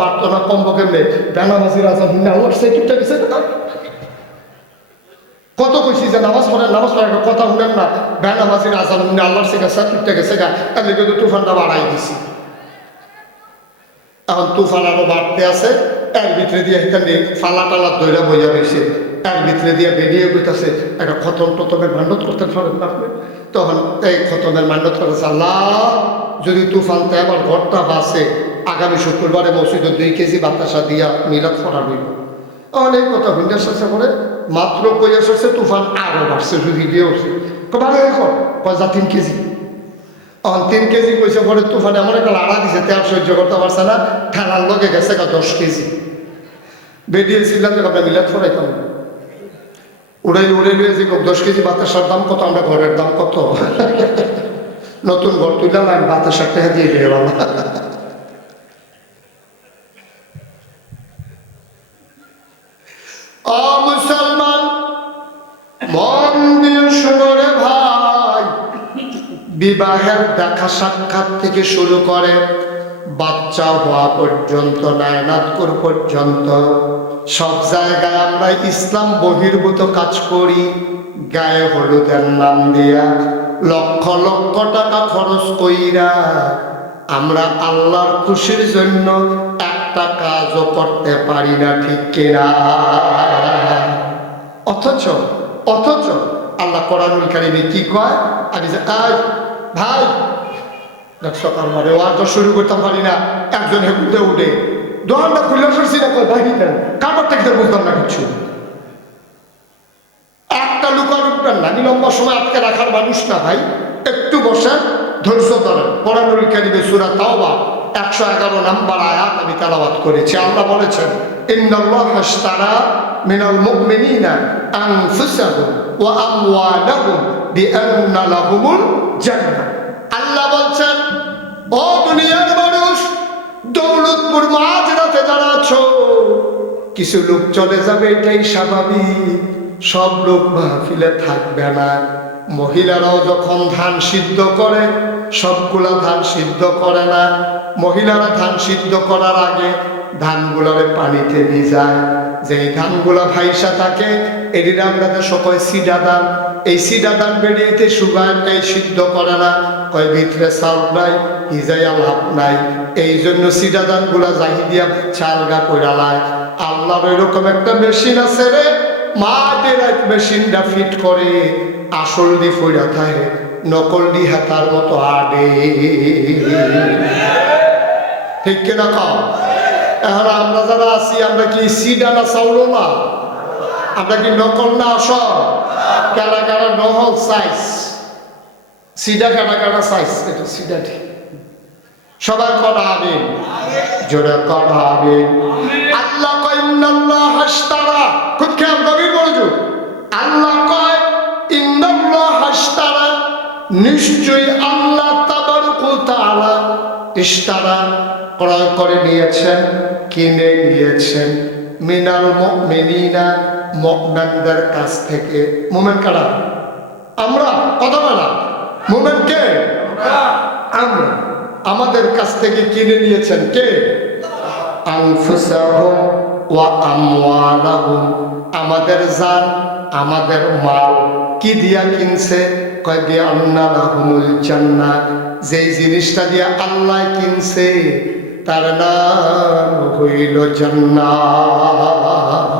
বাড়তো না কমবো কেমনে, বেনামাজির আজান হিন্দা আল্লাহ সে কিপটা গেছে না। কত কইছি যে নামাজ পড়েন একটা কথা শুনেন না, বেনামাজির আজান হিন্দা আল্লাহর সে গেছে কিপটা গেছে গা, এমনি কিন্তু তুফানটা বাড়াই দিছি। এখন তুফান আরো বাড়তে আছে, এর ভিতরে দিয়ে এখানে ফালা টালা দইরা বইয়া রয়েছে, এর ভিতরে দিয়ে বেরিয়ে গেছে একটা খতম টতমের মান্যত করতে পারেন না আপনি। তখন এই খতমের মান্যত করেছে, আল্লাহ যদি তুফানতে আমার ঘরটা বাসে, আগামী শুক্রবারে মসজিদে 2 কেজি বাতাসা দিয়া মিলাদ ফরা হইল। তখন এই কথা হুন্ডার শেষে করে মাত্র কইয়া শেষে তুফান আরো বাড়ছে, যদি দিয়ে উঠছে বারো এখন কয়জা 3 কেজি। তখন 3 কেজি কইছে পরে তুফান এমন একটা লাড়া দিছে, তেল সহ্য করতে পারছে না, ঠেলার লগে গেছে 10 কেজি। বেরিয়েছিলাম যে আমরা মিলাদ ফরাইতাম, উড়ে লুয়ে যে 10 কেজি বাতাসার দাম কত, আমরা ঘরের দাম কত, নতুন ঘর তুললাম আর বাতাসার টাকা দিয়ে দিয়ে গেলাম। মুসলমান মন দিয়ে শুনো রে ভাই, বিবাহের দেখা সাক্ষাৎ থেকে শুরু করে বাচ্চা হওয়া পর্যন্ত, নায়নাতকুর পর্যন্ত সব জায়গায় আমরা ইসলাম বহির্ভূত কাজ করি। গায়ে হলুদের নাম দিয়া লক্ষ লক্ষ টাকা খরচ কইরা আমরা আল্লাহর খুশির জন্য একটা কাজও করতে পারি না, ঠিক কিনা? অথচ আল্লাহ কোরআনুল কারীমে কি কয়, আমি যে ভাই দেখছো আমার ওয়াজটা শুরু করতে পারি না, একজন হেঁটে উঠে দোকানটা খুলে সরছি না, কয় ভাই দেন কারবার থেকে বুঝতাম না কিছু। একটা লুকার উপর নানি লম্বা সময় আটকে রাখার মানুষ না ভাই, একটু বসে ধৈর্য ধরেন। কোরআনুল কারীমে সূরা তাওবা 111 নম্বর আয়াত আমি তেলাওয়াত করেছি। আল্লাহ বলেছেন, ইন্নাল্লাহা আশতারা মিনাল মুমিনিনা আনফুসাহুম ওয়া আমওয়ালাহুম বিআন্না লাহুমুল জান্নাহ। আল্লাহ বলছেন, ও দুনিয়ার মানুষ, দৌলতপুর মাঝরাতে যারা আছো, কিছু লোক চলে যাবে, এটাই স্বাভাবিক, সব লোক মাহফিলে থাকবে না। মহিলারাও যখন ধান সিদ্ধ করে সবগুলা ধান সিদ্ধ করে না, মহিলারা ধান সিদ্ধ করার আগে ধানগুলারে পানিতে ভিজায়, যেই ধানগুলা ভাইসা থাকে এটির আমরা সকল সিডা ধান, এই সিডা ধান বেরিয়েতে সুগার এই সিদ্ধ করে না, কয় ভিতরে চাল নাই, ভিজাইয়া লাভ নাই, এই জন্য সিডা ধানগুলা জাহি দিয়া চালগা কইরা লায়। আল্লাহর এরকম একটা মেশিন আছে রে, মাঝে রাত মেশিনটা ফিট করে আসল দি ফইরা থাকে নকল দি হাতার মতো আডে। ঠিক কিনা কও? এখন আমরা যারা আছি আমরা কি সিডা না চাউলো না? আমরা কি নকল না আসল? কারা কারা নহল সাইজ সিডা, কারা কারা সাইজ? এটা সিডা ঠিক। সবাই করা হবে, জোরে করা হবে। আল্লাহ কয় ইন্নাল্লাহ হাশতারা, খুব খেয়াল গভীর মনোযোগ। আল্লাহ কয় ইন্নাল্লাহ হাশতারা, নিশ্চয়ই আল্লাহ তাবারক ওয়া তাআলা ইশতারা ক্রয় করে নিয়েছেন, কিনে নিয়েছেন, মিনাল মুমিনিনা মুমিনদের কাছ থেকে। মুমিন কারা? আমরা। কথা বলা মুমিন কে? আমরা। আমাদের কাছ থেকে কিনে নিয়েছেন কে? আনফুসাহুম ওয়া আমওয়ালাহুম, আমাদের জান আমাদের মাল কি দিয়া কিনছে? কয় দিয়া আন্না লাহুমুল জান্নাহ, যেই জিনিসটা দিয়া আল্লাহ কিনছে তার নাম হইল জান্নাত।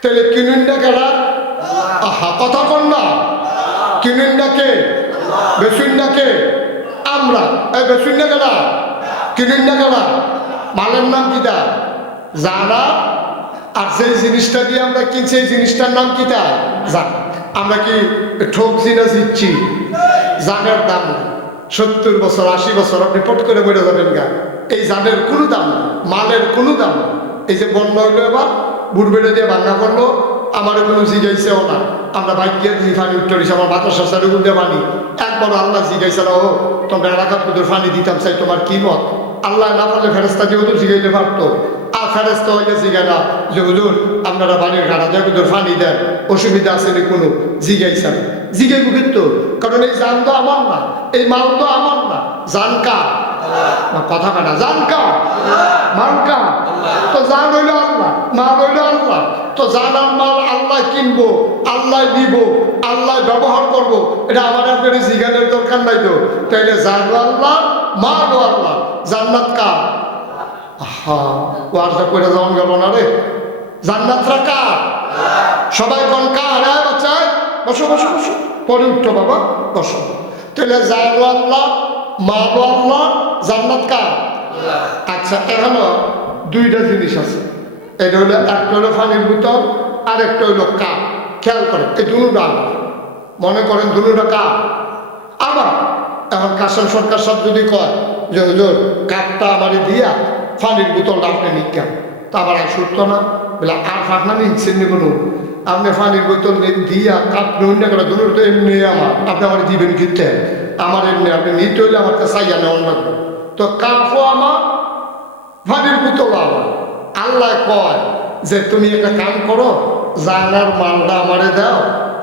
তাহলে কিনুন না কারা? আহা, কথা কন না। কিনুন না কে? বেচুন না কে? আমরা। এই বেচুন না কারা? কিনুন না কারা? মালের নাম কিটা? জানা। আর যেই জিনিসটা দিয়ে আমরা কিনছি এই জিনিসটার নাম কিটা? জান। আমরা কি ঠকছি না জিতছি? জানের দাম 70 বছর 80 বছর আপনি পট করে বেড়ে যাবেন গা, এই জানের কোনো দাম, মালের কোনো দাম। এই যে বন্যা হইলো এবার বুট বেড়ে দিয়ে ভাঙা করলো, আমার কোনো জিগাইছেও না। আমরা বাইক গিয়ে দিই পানি উঠতে দিছি, আমার বাতাসা সারি দিয়ে পানি একবার আল্লাহ জিগাইছে না, ও তোমরা এলাকার কুদুর পানি দিতাম চাই, তোমার কি মত? আল্লাহ না পারলে ফেরেস্তা দিয়ে তো জিগাইতে পারতো। আর ফেরেস্তা হইলে জিগায় না যে হুজুর আপনারা বাড়ির ঘাড়া দিয়ে কুদুর পানি দেন, অসুবিধা আছে নি কোনো? জিগাইছেন? জিগাইব কিন্তু, কারণ এই জান তো আমার না, এই মাল তো আমার না। জান কার? কথা কাটা। জান কার? মাল কার? তো জান হইল আল্লাহ, মাল হইল আল্লাহ। তো জান আর মাল আল্লাহ কিনবো, আল্লাহ দিব, আল্লাহ ব্যবহার করবো, এটা আমার আপনার জিজ্ঞানের দরকার নাই তো। তাইলে জানও আল্লাহ, মালও আল্লাহ। জান্নাত কার? হা, ওয়াজটা কইরা যাওয়ান গেল না রে। জান্নাতরা কার? সবাই কোন কার? হ্যাঁ বাচ্চা বসো বসো বসো, পরে উঠতো বাবা, বসো। তাহলে জানও আল্লাহ, মালও আল্লাহ, জান্নাত কার? আচ্ছা, এখনো দুইটা জিনিস আছে। এটা হলো, একটা হলো পানির বোতল, আর একটা হইলো কাপ। খেয়াল করেন, এই দুটা মনে করেন দুটা কাপ। আবার এখন কাসেম সরকার সব যদি কয় যে হুজুর কাপটা আমারে দিয়া পানির বোতলটা আপনি নিকাম, তা আবার আর সত্য না বলে আর ফাঁকনা নিচ্ছেন নি কোনো? আপনি পানির বোতল দিয়া কাপ নিন না করে, দুটো তো এমনি আমার, আপনি আমার দিবেন কিনতে আমার এমনি, আপনি নিতে হইলে আমার কাছে চাইয়া নেওয়ার লাগবে। তো কাপও আমার, পানির বোতলও আমার। আল্লাহ কয় যে তুমি একটা কাম করো, জানার মালটা আমারে দাও,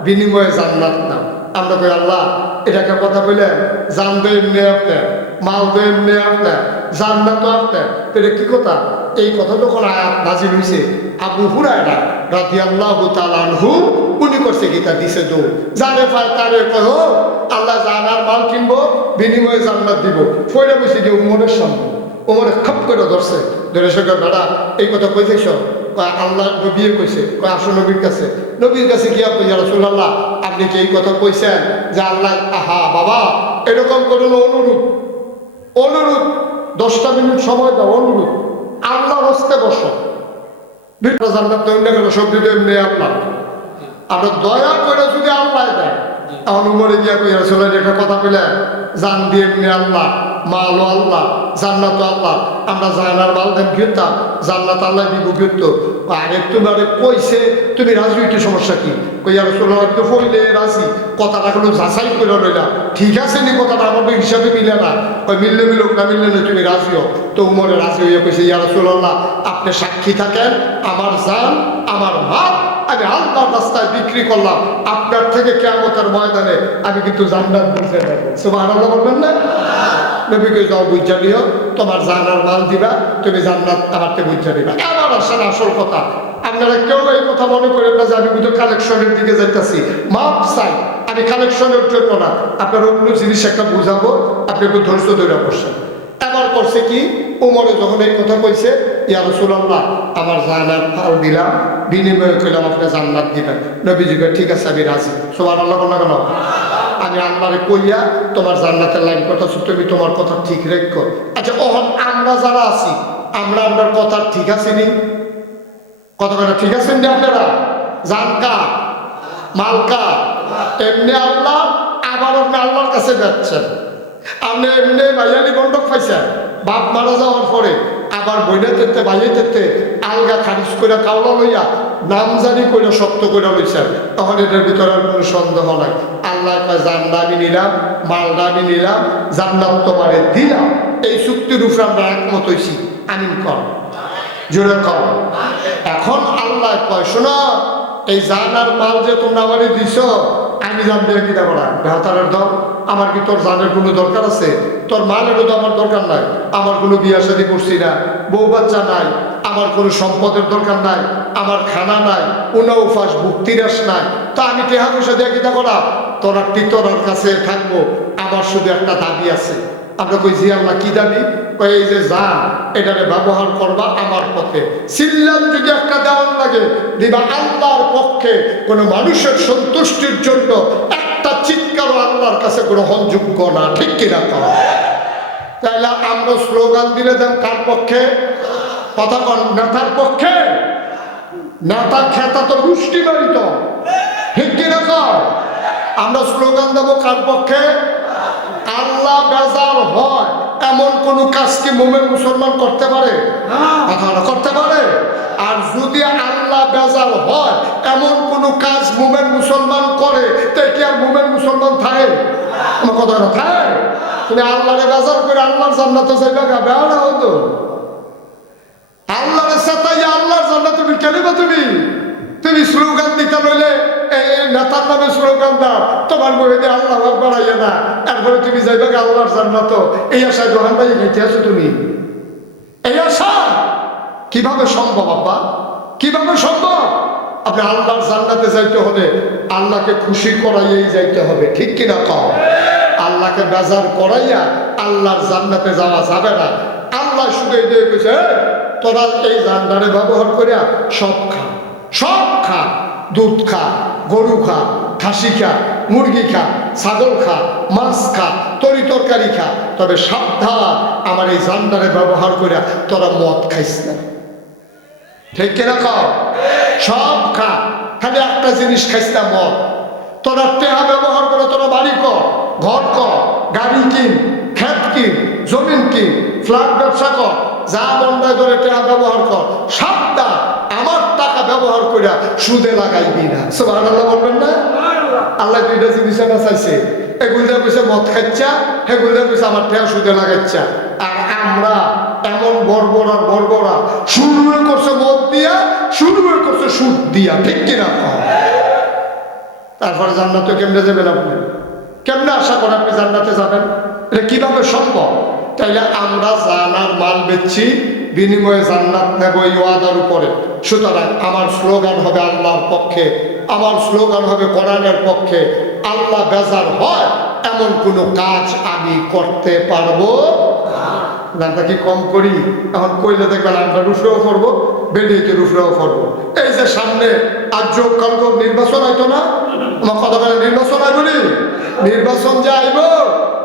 বিনিময়ে জান্নাত নাও। আমরা কই আল্লাহ এটাকে কথা বললেন, জান তো এমনি আপনার, মাল তো এমনি আপনার, জান্নাত আপনার, এটা কি কথা? এই কথা যখন আয়াত নাজিল হইছে, আবু হুরায়রা রাদিয়াল্লাহু তাআলা আনহু উনি করছে গীতা দিছে দো, জানে পায় তারে কয় ও আল্লাহ জানার মাল কিনবো, বিনিময়ে জান্নাত দিব। ফইরা বসে যে উমরের সামনে, ওমরে খপ করে ধরছে, ধরে সে দাদা এই কথা কইতেছ? কয় আল্লাহ নবীয়ে কইছে। কয় আসো নবীর কাছে। নবীর কাছে গিয়া কই ইয়া রাসূলুল্লাহ আপনি কি এই কথা কইছেন যে আল্লাহ? আহা বাবা, এরকম করুন অনুরোধ, অনুরোধ 10টা মিনিট সময় দাও, অনুরোধ। আল্লাহর হস্তে বসো, ভিতরে জান্নাত তো এমনি করে সব দিতে এমনি আল্লাহ। আমরা দয়া করে যদি আল্লাহ দেয়, এখন উমরে গিয়া কই ইয়া রাসূলুল্লাহ একটা কথা কইলেন, জান দিয়ে এমনি আল্লাহ, মালও আল্লাহ, জান্নাত আল্লাহ। আমরা জানার মাল দেন ফিরতাম, জান্নাত আল্লাহ দিব ফিরত। আর একটুবারে কইছে তুমি রাজি হইতে সমস্যা কি? কই আর একটু হইলে রাজি, কথাটা কোনো যাচাই করে লইলা, ঠিক আছে নি কথাটা আমাদের হিসাবে মিলে না? কই মিললে মিলুক, না মিললে না, তুমি রাজি হও। তো উমরে রাজি হইয়া কইছে ইয়া রাসূলুল্লাহ আপনি সাক্ষী থাকেন, আমার জান আমার মাল আমি আল্লাহর রাস্তায় বিক্রি করলাম, আপনার থেকে কিয়ামতের ময়দানে আমি কিন্তু জান্নাত বুঝে নেব। সুবহানাল্লাহ বলবেন না? নবীকে যাও বুঝা নিও, তোমার জানার মাল দিবা, তুমি জান্নাত আমারকে বুঝা দিবা। এবার আসেন আসল কথা। আপনারা কেউ এই কথা মনে করেন না যে আমি কিন্তু কালেকশনের দিকে যাইতেছি। মাপ চাই, আমি কালেকশনের জন্য না, আপনার অন্য জিনিস একটা বুঝাবো, আপনি একটু ধৈর্য ধরে বসেন। এবার করছে কি, উমরে যখন এই কথা কইছে, ইয়া রাসূলুল্লাহ আমার জানার ফাল দিলাম, বিনিময়ে কইলাম আপনি জান্নাত দিবেন। নবীজি কয় ঠিক আছে আমি রাজি। সুবহানাল্লাহ বলনা কেন? আমি আল্লাহরে কইয়া তোমার জান্নাতের লাইন করতেছি, তুমি তোমার কথা ঠিক রেখো। আচ্ছা ওহন আমরা যারা আছি আমরা আপনার কথা ঠিক আছে নি? কথা কথা ঠিক আছেন যে আপনারা? জানকা মালকা এমনি আল্লাহ, আবার আপনি আল্লাহর কাছে যাচ্ছেন। আপনি এমনি ভাইয়ালি বন্ধক পাইছেন, বাপ মারা যাওয়ার পরে আবার বইনা তেতে ভাইয়ে তেতে আলগা খারিজ করে কাউলা লইয়া নাম জানি করে শক্ত করে লইছেন। তখন এটার ভিতরে আর কোনো সন্দেহ নাই। আল্লাহ কয় জান্নাত আমি নিলাম, মালদা আমি নিলাম, জান্নাত তোমারে দিলাম। এই চুক্তির উপরে আমরা একমত হইছি। আমিন কর, জোরে কর। এখন আল্লাহ কয় শোনো, এই জান আর মাল যে তোমরা আমারে দিছ, আমি জান দিয়ে কিনা করা বেহতারের দাও। আমার কি তোর জানের কোনো দরকার আছে? তোর মালেরও তো আমার দরকার নাই। আমার কোনো বিয়া শাদী করছি না, বউ বাচ্চা নাই, আমার কোনো সম্পদের দরকার নাই, আমার খানা নাই, উনা উপাস ভুক্তিরাস নাই। তা আমি টেহা পয়সা দিয়ে কিনা করা তোরা টিতরার কাছে থাকবো। আমার শুধু একটা দাবি আছে। আমরা কই জি আল্লাহ কি দাবি? এই যে জান এটারে ব্যবহার করবা আমার পথে, সিল্লাম যদি একটা দেওয়ার লাগে দিবা আল্লাহর পক্ষে। কোনো মানুষের সন্তুষ্টির জন্য একটা চিৎকারও আল্লাহর কাছে গ্রহণযোগ্য না, ঠিক কিনা কর? তাইলে আমরা স্লোগান দিলে দেন কার পক্ষে? কথা কন, নেতার পক্ষে? নেতা খেতা তো গোষ্ঠী বাড়িত, ঠিক কিনা কর? আমরা স্লোগান দেবো কার পক্ষে? আল্লাহ বেজার হয় এমন কোন কাজ কি মুমিন মুসলমান করতে পারে? করতে পারে? আর যদি আল্লাহ বেজার হয় এমন কোন কাজ মুমিন মুসলমান করে, তো কি আর মুমিন মুসলমান থাকে? আমার কথা না থাকে। তুমি আল্লাহরে বেজার করে আল্লাহর জান্নাতে যাইবা গা, বেড়া হতো আল্লাহরে সাতাইয়া আল্লাহর জান্নাতে ঢুকাইবা। তুমি স্লোগান দিতে রইলে নেতার নামে স্লোগান দাও, তোমার বই দিয়ে আল্লাহ বাড়াইয়া না, এরপরে তুমি যাইবে আল্লাহর জান্নাত। এই আশায় দোকান বাড়ি খাইতে আছো তুমি? এই আশা কিভাবে সম্ভব আব্বা? কিভাবে সম্ভব? আপনি আল্লাহর জান্নাতে যাইতে হলে আল্লাহকে খুশি করাইয়াই যাইতে হবে, ঠিক কিনা কও? আল্লাহকে বেজার করাইয়া আল্লাহর জান্নাতে যাওয়া যাবে না। আল্লাহ শুধু এই দিয়ে কইছে তোরা এই জান্নারে ব্যবহার করিয়া সব খা, সব খা, দুধ খা, গরু খা, খাসি খা, মুরগি খা, ছাগল খা, মাছ খা, তরি তরকারি খা, তবে সাবধান আমার এই জান্নারে ব্যবহার করিয়া তোরা মদ খাইস না, ঠিক কিনা কও? সব খা, খালি একটা জিনিস খাইস না, মদ। তোরা টেহা ব্যবহার করে তোরা বাড়ি কর, ঘর কর, গাড়ি কিন, ক্ষেত কিন, জমিন কিন, ফ্ল্যাট ব্যবসা কর, যা বন্ধায় ধরে টেহা ব্যবহার কর। সাবধান আমার টাকা ব্যবহার করিয়া সুদে লাগাইবি না। সুবহানাল্লাহ বলবেন না? আল্লাহ দুইটা জিনিস না চাইছে, এগুলা কইছে মদ খাচ্ছা, এগুলা কইছে আমার টেহা সুদে লাগাইছা। আর আমরা এমন বর্বরা শুরু করছে মদ দিয়া, শুরু করছে সুদ দিয়া, ঠিক কিনা? তারপরে জান্নাতে কেমনে যাবেন আপনি? কেমনে আশা করেন আপনি জান্নাতে যাবেন? এটা কিভাবে সম্ভব? তাইলে আমরা জানার মাল বেচছি, বিনিময়ে জান্নাত নেব এই ওয়াদার উপরে। সুতরাং আমার স্লোগান হবে আল্লাহর পক্ষে, আমার স্লোগান হবে কোরআনের পক্ষে। আল্লাহ বেজার হয় এমন কোনো কাজ আমি করতে পারবো না। কি কম করি? এখন কইলে দেখবেন আমরা রুফরেও করবো, বেরিয়ে রুফরেও করবো। এই যে সামনে আজ কালকে নির্বাচন হইতো না, আমার কথা বলে নির্বাচন আইব নি? নির্বাচন যে আইব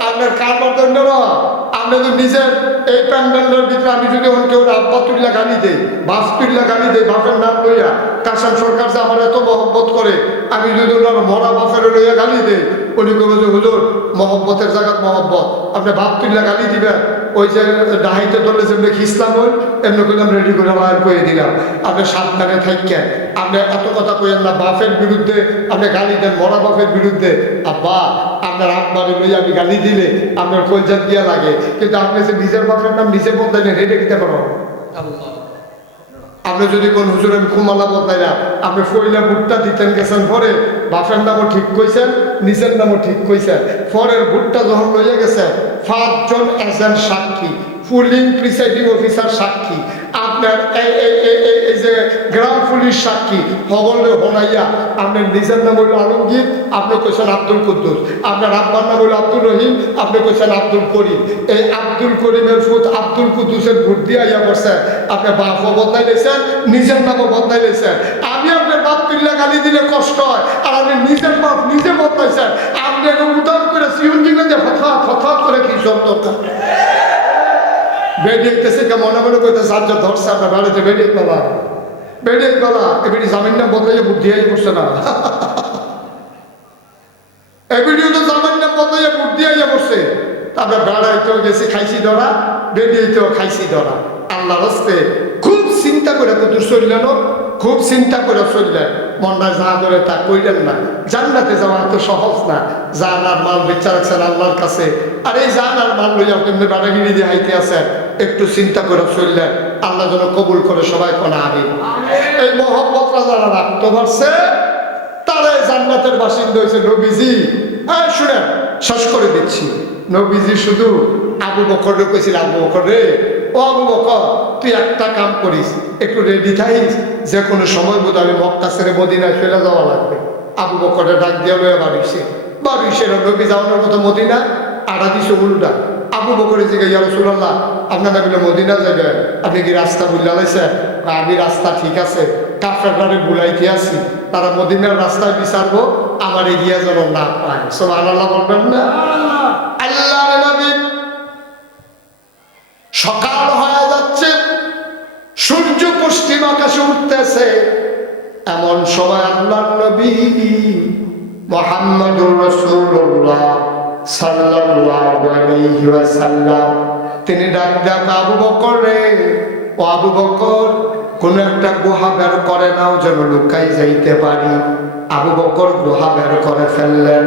আপনার কার জন্য? আপনি যদি নিজের এই প্যান্ডেলের ভিতরে আমি যদি কেউ আব্বা তুল্লা গালি দেই, বাস তুল্লা গালি দেই, বাপের নাম লইয়া, কাসাম সরকার যে আমার এত মহব্বত করে, আমি যদি ওনার মরা বাপের লইয়া গালি দেই, উনি কবে যে হুজুর মহব্বতের জায়গা মহব্বত, আপনি বাপ তুল্লা গালি দিবেন। ওই যে ডাহাইতে ধরলে যেমনি খিস্তাম হই এমনি করলাম, রেডি করে আমার কয়ে দিলাম। আপনি সাবধানে থাকেন, আপনি এত কথা কইেন না। বাপের বিরুদ্ধে আপনি গালি দেন, মরা বাপের বিরুদ্ধে। আব্বা আপনার আব্বারে লইয়া আমি গালি দিলে আপনার কলজাত দিয়া লাগে, কিন্তু আপনি যে নিজের বাপের নাম নিজে বদলাইলেন, এটা কিতে পারো? আপনি যদি কোন হুজুর আমি কুমালা বদলাই না, আপনি ফইলা ভুট্টা দিতেন গেছেন, পরে বাপের নামও ঠিক কইছেন, নিজের নামও ঠিক কইছেন। পরের ভুট্টা যখন লইয়া গেছেন, 5 জন এজেন্ট সাক্ষী, পুলিং প্রিসাইডিং অফিসার সাক্ষী, আপনার এই যে গ্রাম পুলিশ সাক্ষী হবলে হোনাইয়া আপনার নিজের নাম হইল আলমগীর, আপনি কইছেন আব্দুল কুদ্দুস। আপনার আব্বার নাম হইল আব্দুল রহিম, আপনি কইছেন আব্দুল করিম। এই আব্দুল করিমের ফুট আব্দুল কুদ্দুসের ভোট দিয়ে আইয়া করছেন, আপনি বাপও বদলাই দিয়েছেন, নিজের নামও বদলাই দিয়েছেন। আমি আপনার বাপ তুল্লা গালি দিলে কষ্ট হয়, আর আপনি নিজের বাপ নিজে বদলাইছেন। আপনি একটা উদান করে সিউনজি গঞ্জে হঠাৎ করে কি শব্দ বেরিয়েছে কে মনে মনে করতে সাহায্য ধরছে আপনার বাড়িতে বেরিয়ে গলা এবিডি জামিন নাম বদলাইয়া বুদ্ধি আই করছে না, এবিডিও তো জামিন নাম বদলাইয়া বুদ্ধি আইয়া করছে। তারপরে বেড়াইতেও গেছি খাইছি ধরা, বেরিয়েতেও খাইছি ধরা। আল্লাহ রাস্তে খুব চিন্তা করে কত চললেন, খুব চিন্তা করে চললেন। মনটা যা ধরে তা কইলেন না। জান্নাতে যাওয়া এত সহজ না। জান আর মাল বেচা রাখছেন আল্লাহর কাছে, আর এই জান আর মাল লইয়া কেমনি বেড়াগিরি দিয়ে হাইতে আছেন, একটু চিন্তা করে চললেন। আল্লাহ যেন কবুল করে সবাই কোনা আমিন। এই মহব্বতরা যারা রাখতে পারছে তারাই জান্নাতের বাসিন্দা হয়েছে। নবীজি শুনেন, শেষ করে দিচ্ছি। নবীজি শুধু আবু বকর কইছিল, আবু বকর রে, ও আবু বকর তুই একটা কাম করিস, একটু রেডি থাকিস, যে কোনো সময় বোধ আমি মক্কা ছেড়ে মদিনায় চলে যাওয়া লাগবে। আবু বকরের ডাক দিয়ে লয়ে বাড়িছে নবী যাওয়ানোর মতো মদিনা আড়া দিছে উল্টা। আবু বকরে জিজ্ঞাসা ইয়া রাসূলুল্লাহ আপনারা বলে মদিনা যাবেন, আপনি কি রাস্তা ভুল লাগাইছেন? আমি রাস্তা ঠিক আছে, কাফেররা ভুলাইতে আছি, তারা মদিনার রাস্তায় বিচারবো, আমার এগিয়ে যেন না পায়। সুবহানাল্লাহ বলবেন না? আল্লাহর নবী সকাল হয়ে যাচ্ছে, সূর্য পশ্চিম আকাশে উঠতেছে। এমন সময় আল্লাহর নবী মুহাম্মদুর রাসূলুল্লাহ সাল্লাল্লাহু আলাইহি ওয়াসাল্লাম তিনি ডাক দেন, আবু বকর রে, ও আবু বকর কোন একটা গুহা বের করে নাও, যেন লুকাই যাইতে পারি। আবু বকর গুহা বের করে ফেললেন।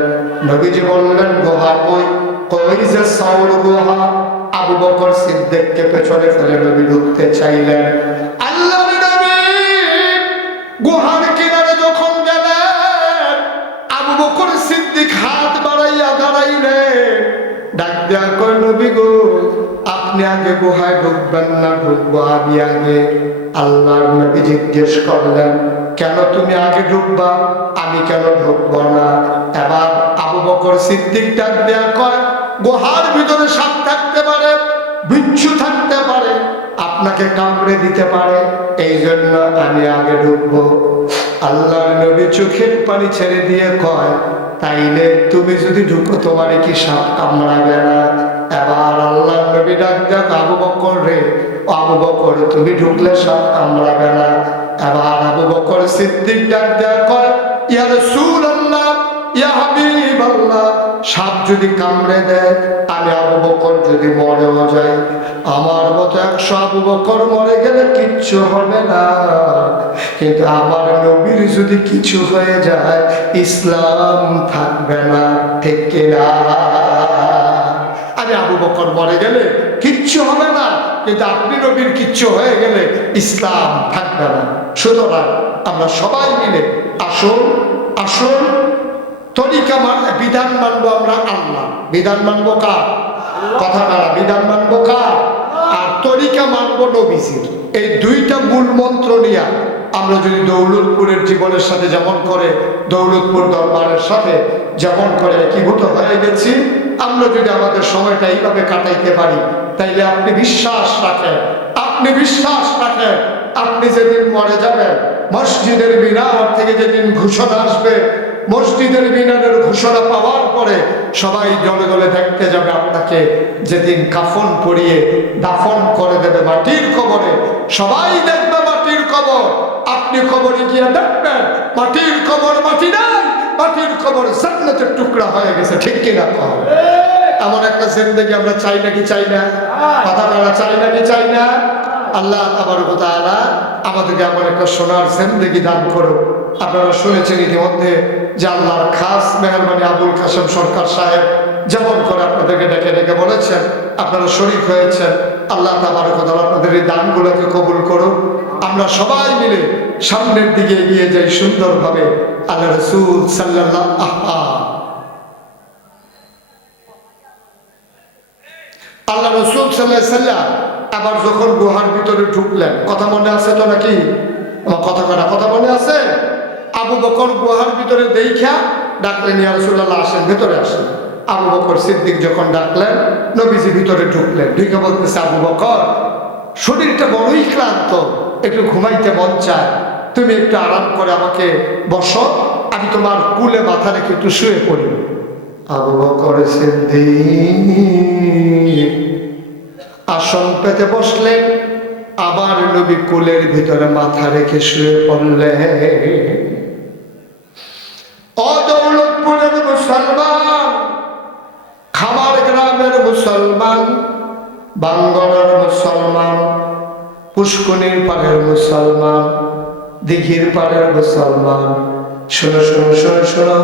নবীজি বললেন গুহা কই? কই যে সাউর গুহা। আবু বকর সিদ্দিককে পেছনে ফেলে নবী ঢুকতে চাইলেন। আল্লাহর নবী গুহার কিনারে যখন গেলেন, আবু বকর সিদ্দিক হাত বাড়াইয়া দাঁড়াইলেন। ডাক দেয়া কই, নবী গো আপনি আগে গুহায় ঢুকবেন না ঢুকবো আমি আগে? আল্লাহর নবী জিজ্ঞেস করলেন, কেন তুমি আগে ঢুকবা, আমি কেন ঢুকবো না? এবার আবু বকর সিদ্দিক ডাক দেয়া কয়, গুহার ভিতরে সাপ থাকতে পারে, বিচ্ছু থাকতে পারে, আপনাকে কামড়ে দিতে পারে, এই জন্য আমি আগে ঢুকবো। আল্লাহর নবী চোখের পানি ছেড়ে দিয়ে কয়, তাইলে তুমি যদি ঢুকো তোমার কি সাপ কামড়াবে না? এবার আল্লাহর নবী ডাক দেয়া, আবু বকর রে, আবু বকর তুমি ঢুকলে সাপ কামড়াবে না। এবার আবু বকর সিদ্দিক ডাক দেয়া কয়, ইয়া রাসূলুল্লাহ, ইয়া হাবিবাল্লাহ, সাপ যদি কামড়ে দেয়, আমি আবু বকর যদি মরেও যাই, আমার মতো 100 আবু বকর মরে গেলে কিচ্ছু হবে না, কিন্তু আমার নবীর যদি কিছু হয়ে যায় ইসলাম থাকবে না, ঠিক কিনা? আমি আবু বকর মরে গেলে কিচ্ছু হবে না, কিন্তু আপনি নবীর কিচ্ছু হয়ে গেলে ইসলাম থাকবে না। সুতরাং আমরা সবাই মিলে আসুন আসুন তরিকা বিধান মানবো আমরা আল্লাহ, বিধান মানবো কার? কথা কারা? বিধান মানবো কার? আর তরিকা মানবো নবীজির। এই দুইটা মূল মন্ত্র নিয়ে আমরা যদি দৌলতপুরের জীবনের সাথে যেমন করে, দৌলতপুর দরবারের সাথে যেমন করে একীভূত হয়ে গেছি, আমরা যদি আমাদের সময়টা এইভাবে কাটাইতে পারি, তাইলে আপনি বিশ্বাস রাখেন, আপনি বিশ্বাস রাখেন, আপনি যেদিন মরে যাবেন, মসজিদের মিনার থেকে যেদিন ঘোষণা আসবে, মসজিদের মিনারের ঘোষণা পাওয়ার পরে সবাই দলে দলে দেখতে যাবে আপনাকে, যেদিন কাফন পরিয়ে দাফন করে দেবে মাটির কবরে, সবাই দেখবে মাটির কবর, আপনি কবরে গিয়ে দেখবেন মাটির কবর মাটি নাই, মাটির কবর জান্নাতের টুকরা হয়ে গেছে, ঠিক কিনা? এমন একটা জিন্দেগি আমরা চাই নাকি চাই না? কথা বলা চাই নাকি চাই না? আল্লাহ তাবারক ওয়া তাআলা আমাদেরকে এমন একটা সোনার জিন্দেগি দান করুন। আপনারা শুনেছেন ইতিমধ্যে যে আল্লাহর খাস মেহরবানি আবুল কাসেম সরকার সাহেব যেমন করে আপনাদেরকে ডেকে ডেকে বলেছেন, আপনারা শরীক হয়েছেন। আল্লাহ তাবারক ওয়া তাআলা আপনাদের এই দানগুলোকে কবুল করুন। আমরা সবাই মিলে সামনের দিকে এগিয়ে যাই সুন্দরভাবে। আল্লাহ রাসূল সাল্লাল্লাহু আল্লাহ রাসূল সাল্লাল্লাহু আলাইহি ওয়াসাল্লাম আবার যখন গুহার ভিতরে ঢুকলেন, কথা মনে আছে তো নাকি? আমার কথা মনে আছে? আবু বকর গুহার ভিতরে দেখা ডাকলেন, ইয়া রাসূলুল্লাহ আসেন, ভেতরে আসেন। আবু বকর সিদ্দিক যখন ডাকলেন, নবীজি ভিতরে ঢুকলেন। ঢুকে বলতেছে, আবু বকর শরীরটা বড়ই ক্লান্ত, একটু ঘুমাইতে মন চায়, তুমি একটু আরাম করে আমাকে বসো, আমি তোমার কুলে মাথা রেখে একটু শুয়ে পড়ি। আবু বকর সিদ্দিক আসন পেতে বসলেন, আবার নবী কুলের ভিতরে মাথা রেখে শুয়ে পড়লেন। ও দৌলতপুরের মুসলমান, খামার গ্রামের মুসলমান, বাঙ্গরের মুসলমান, পুষ্কনির পাড়ের মুসলমান, দিঘির পাড়ের মুসলমান, শোনো শোনো শোনো শোনো,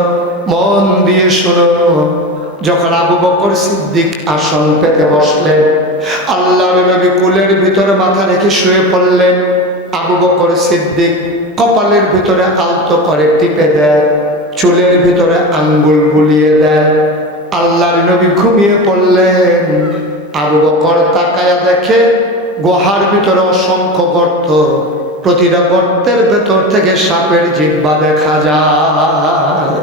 মন দিয়ে শোনো। যখন আবু বকর সিদ্দিক আসন পেতে বসলেন, আল্লাহর নবী কুলের ভিতরে মাথা রেখে শুয়ে পড়লেন, আবু বকর সিদ্দিক কপালের ভিতরে আলতো করে টিপে দেয়, চুলের ভিতরে আঙ্গুল বুলিয়ে দেয়। আল্লাহর নবী ঘুমিয়ে পড়লেন। আবু বকর তাকায়া দেখে গুহার ভিতরে অসংখ্য গর্ত, প্রতিটা গর্তের ভেতর থেকে সাপের জিহ্বা দেখা যায়।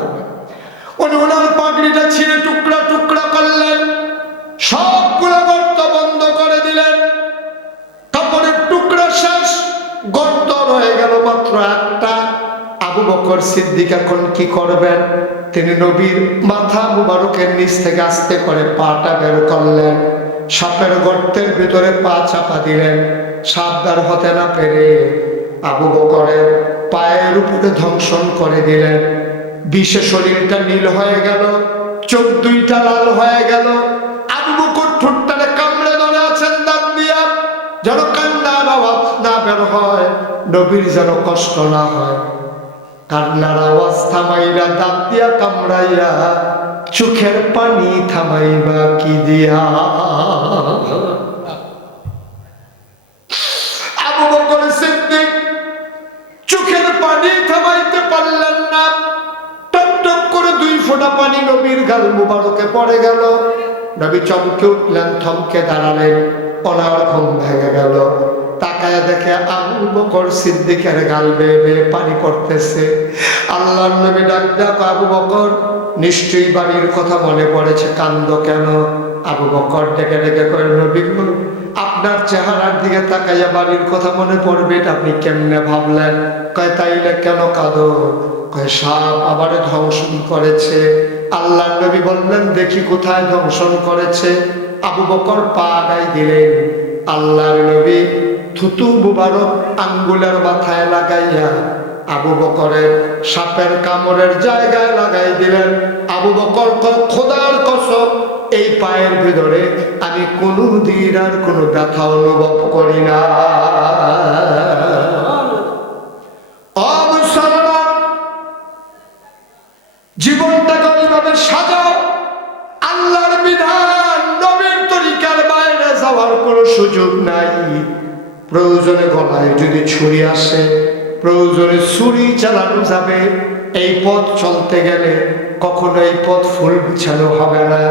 উনি ওনার পাগড়িটা ছিঁড়ে টুকরা টুকরা করলেন, সবগুলো গর্ত বন্ধ করে দিলেন। কাপড়ের টুকরা শেষ, গর্ত রয়ে গেল মাত্র একটা। আবু বকর সিদ্দিক এখন কি করবেন? তিনি নবীর মাথা মুবারকের নিচ থেকে আস্তে করে পাটা বের করলেন, সাপের গর্তের ভিতরে পা চাপা দিলেন। সাপ বের হতে না পেরে আবু বকরের পায়ের উপরে ধ্বংসন করে দিলেন। বিষে শরীরটা নীল হয়ে গেল, চোখ দুইটা লাল হয়ে গেল। আবু বকর ঠোঁটটারে কামড়ে ধরে আছেন দাঁত দিয়া, যেন কান্নার আওয়াজ না বের হয়, নবীর যেন কষ্ট না হয়। কান্নার আওয়াজ থামাইরা দাঁত দিয়া কামড়াইয়া, চোখের পানি থামাইবা কি দিয়া? আবু বকর সিদ্দিক চোখের পানি থামাইতে পারলেন না। টপ টপ করে 2 ফোঁটা পানি নবীর গাল মুবারকে পড়ে গেল। নবী চমকে উঠলেন, থমকে দাঁড়ালেন, ওনার ঘুম ভেঙে গেল। তাকায় দেখে আবু বকর সিদ্দিকের গাল বেয়ে বেয়ে পানি পড়তেছে। আল্লাহর নবী ডাক ডাক, আবু বকর নিশ্চয়ই বাড়ির কথা মনে পড়েছে, কান্দো কেন? আবু বকর ডেকে ডেকে করে, নবী আপনার চেহারার দিকে তাকাইয়া বাড়ির কথা মনে পড়বে, এটা আপনি কেমনে ভাবলেন? কয় তাইলে কেন কাঁদো? কয় সাপ আবার ধ্বংসন করেছে। আল্লাহর নবী বললেন, দেখি কোথায় ধ্বংসন করেছে। আবু বকর পা আগাই দিলেন। আল্লাহর নবী থুতু মুবারক আঙ্গুলের মাথায় লাগাইয়া আবু বকরের সাপের কামড়ের জায়গায় লাগাই দিলেন। আবু বকর খোদার কসম, এই পায়ের ভিতরে আমি কোনদিন আর কোনো ব্যথা অনুভব করি না। জীবনটাকে ওইভাবে সাজাও, আল্লাহর বিধান নবীর তরিকার বাইরে যাওয়ার কোনো সুযোগ নাই। প্রয়োজনে গলায় যদি ছুরি আসে, প্রয়োজনে ছুরি চালানো যাবে। এই পথ চলতে গেলে কখনো এই পথ ফুল বিছানো হবে না,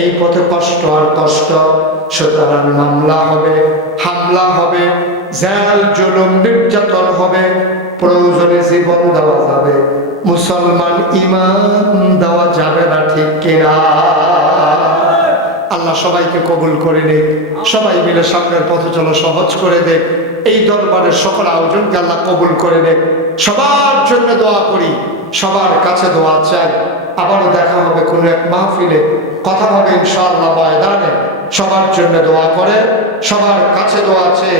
এই পথে কষ্ট আর কষ্ট। সুতরাং মামলা হবে, হামলা হবে, জেল জুলুম নির্যাতন হবে, প্রয়োজনে জীবন দেওয়া যাবে, মুসলমান ইমান দেওয়া যাবে না, ঠিক কিনা? আল্লাহ সবাইকে কবুল করে নে, সবাই মিলে সামনের পথ চলো সহজ করে দে। এই দরবারের সকল আয়োজনকে আল্লাহ কবুল করে নে। সবার জন্য দোয়া করি, সবার কাছে দোয়া চাই। আবারও দেখা হবে কোনো এক মাহফিলে, কথা হবে ইনশাআল্লাহ ময়দানে। সবার জন্য দোয়া করে, সবার কাছে দোয়া আছে।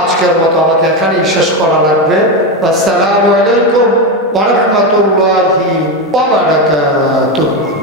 আজকের মতো আমাকে এখানেই শেষ করা লাগবে। আসসালামু আলাইকুম ওয়া রাহমাতুল্লাহি ওয়া বারাকাতুহু।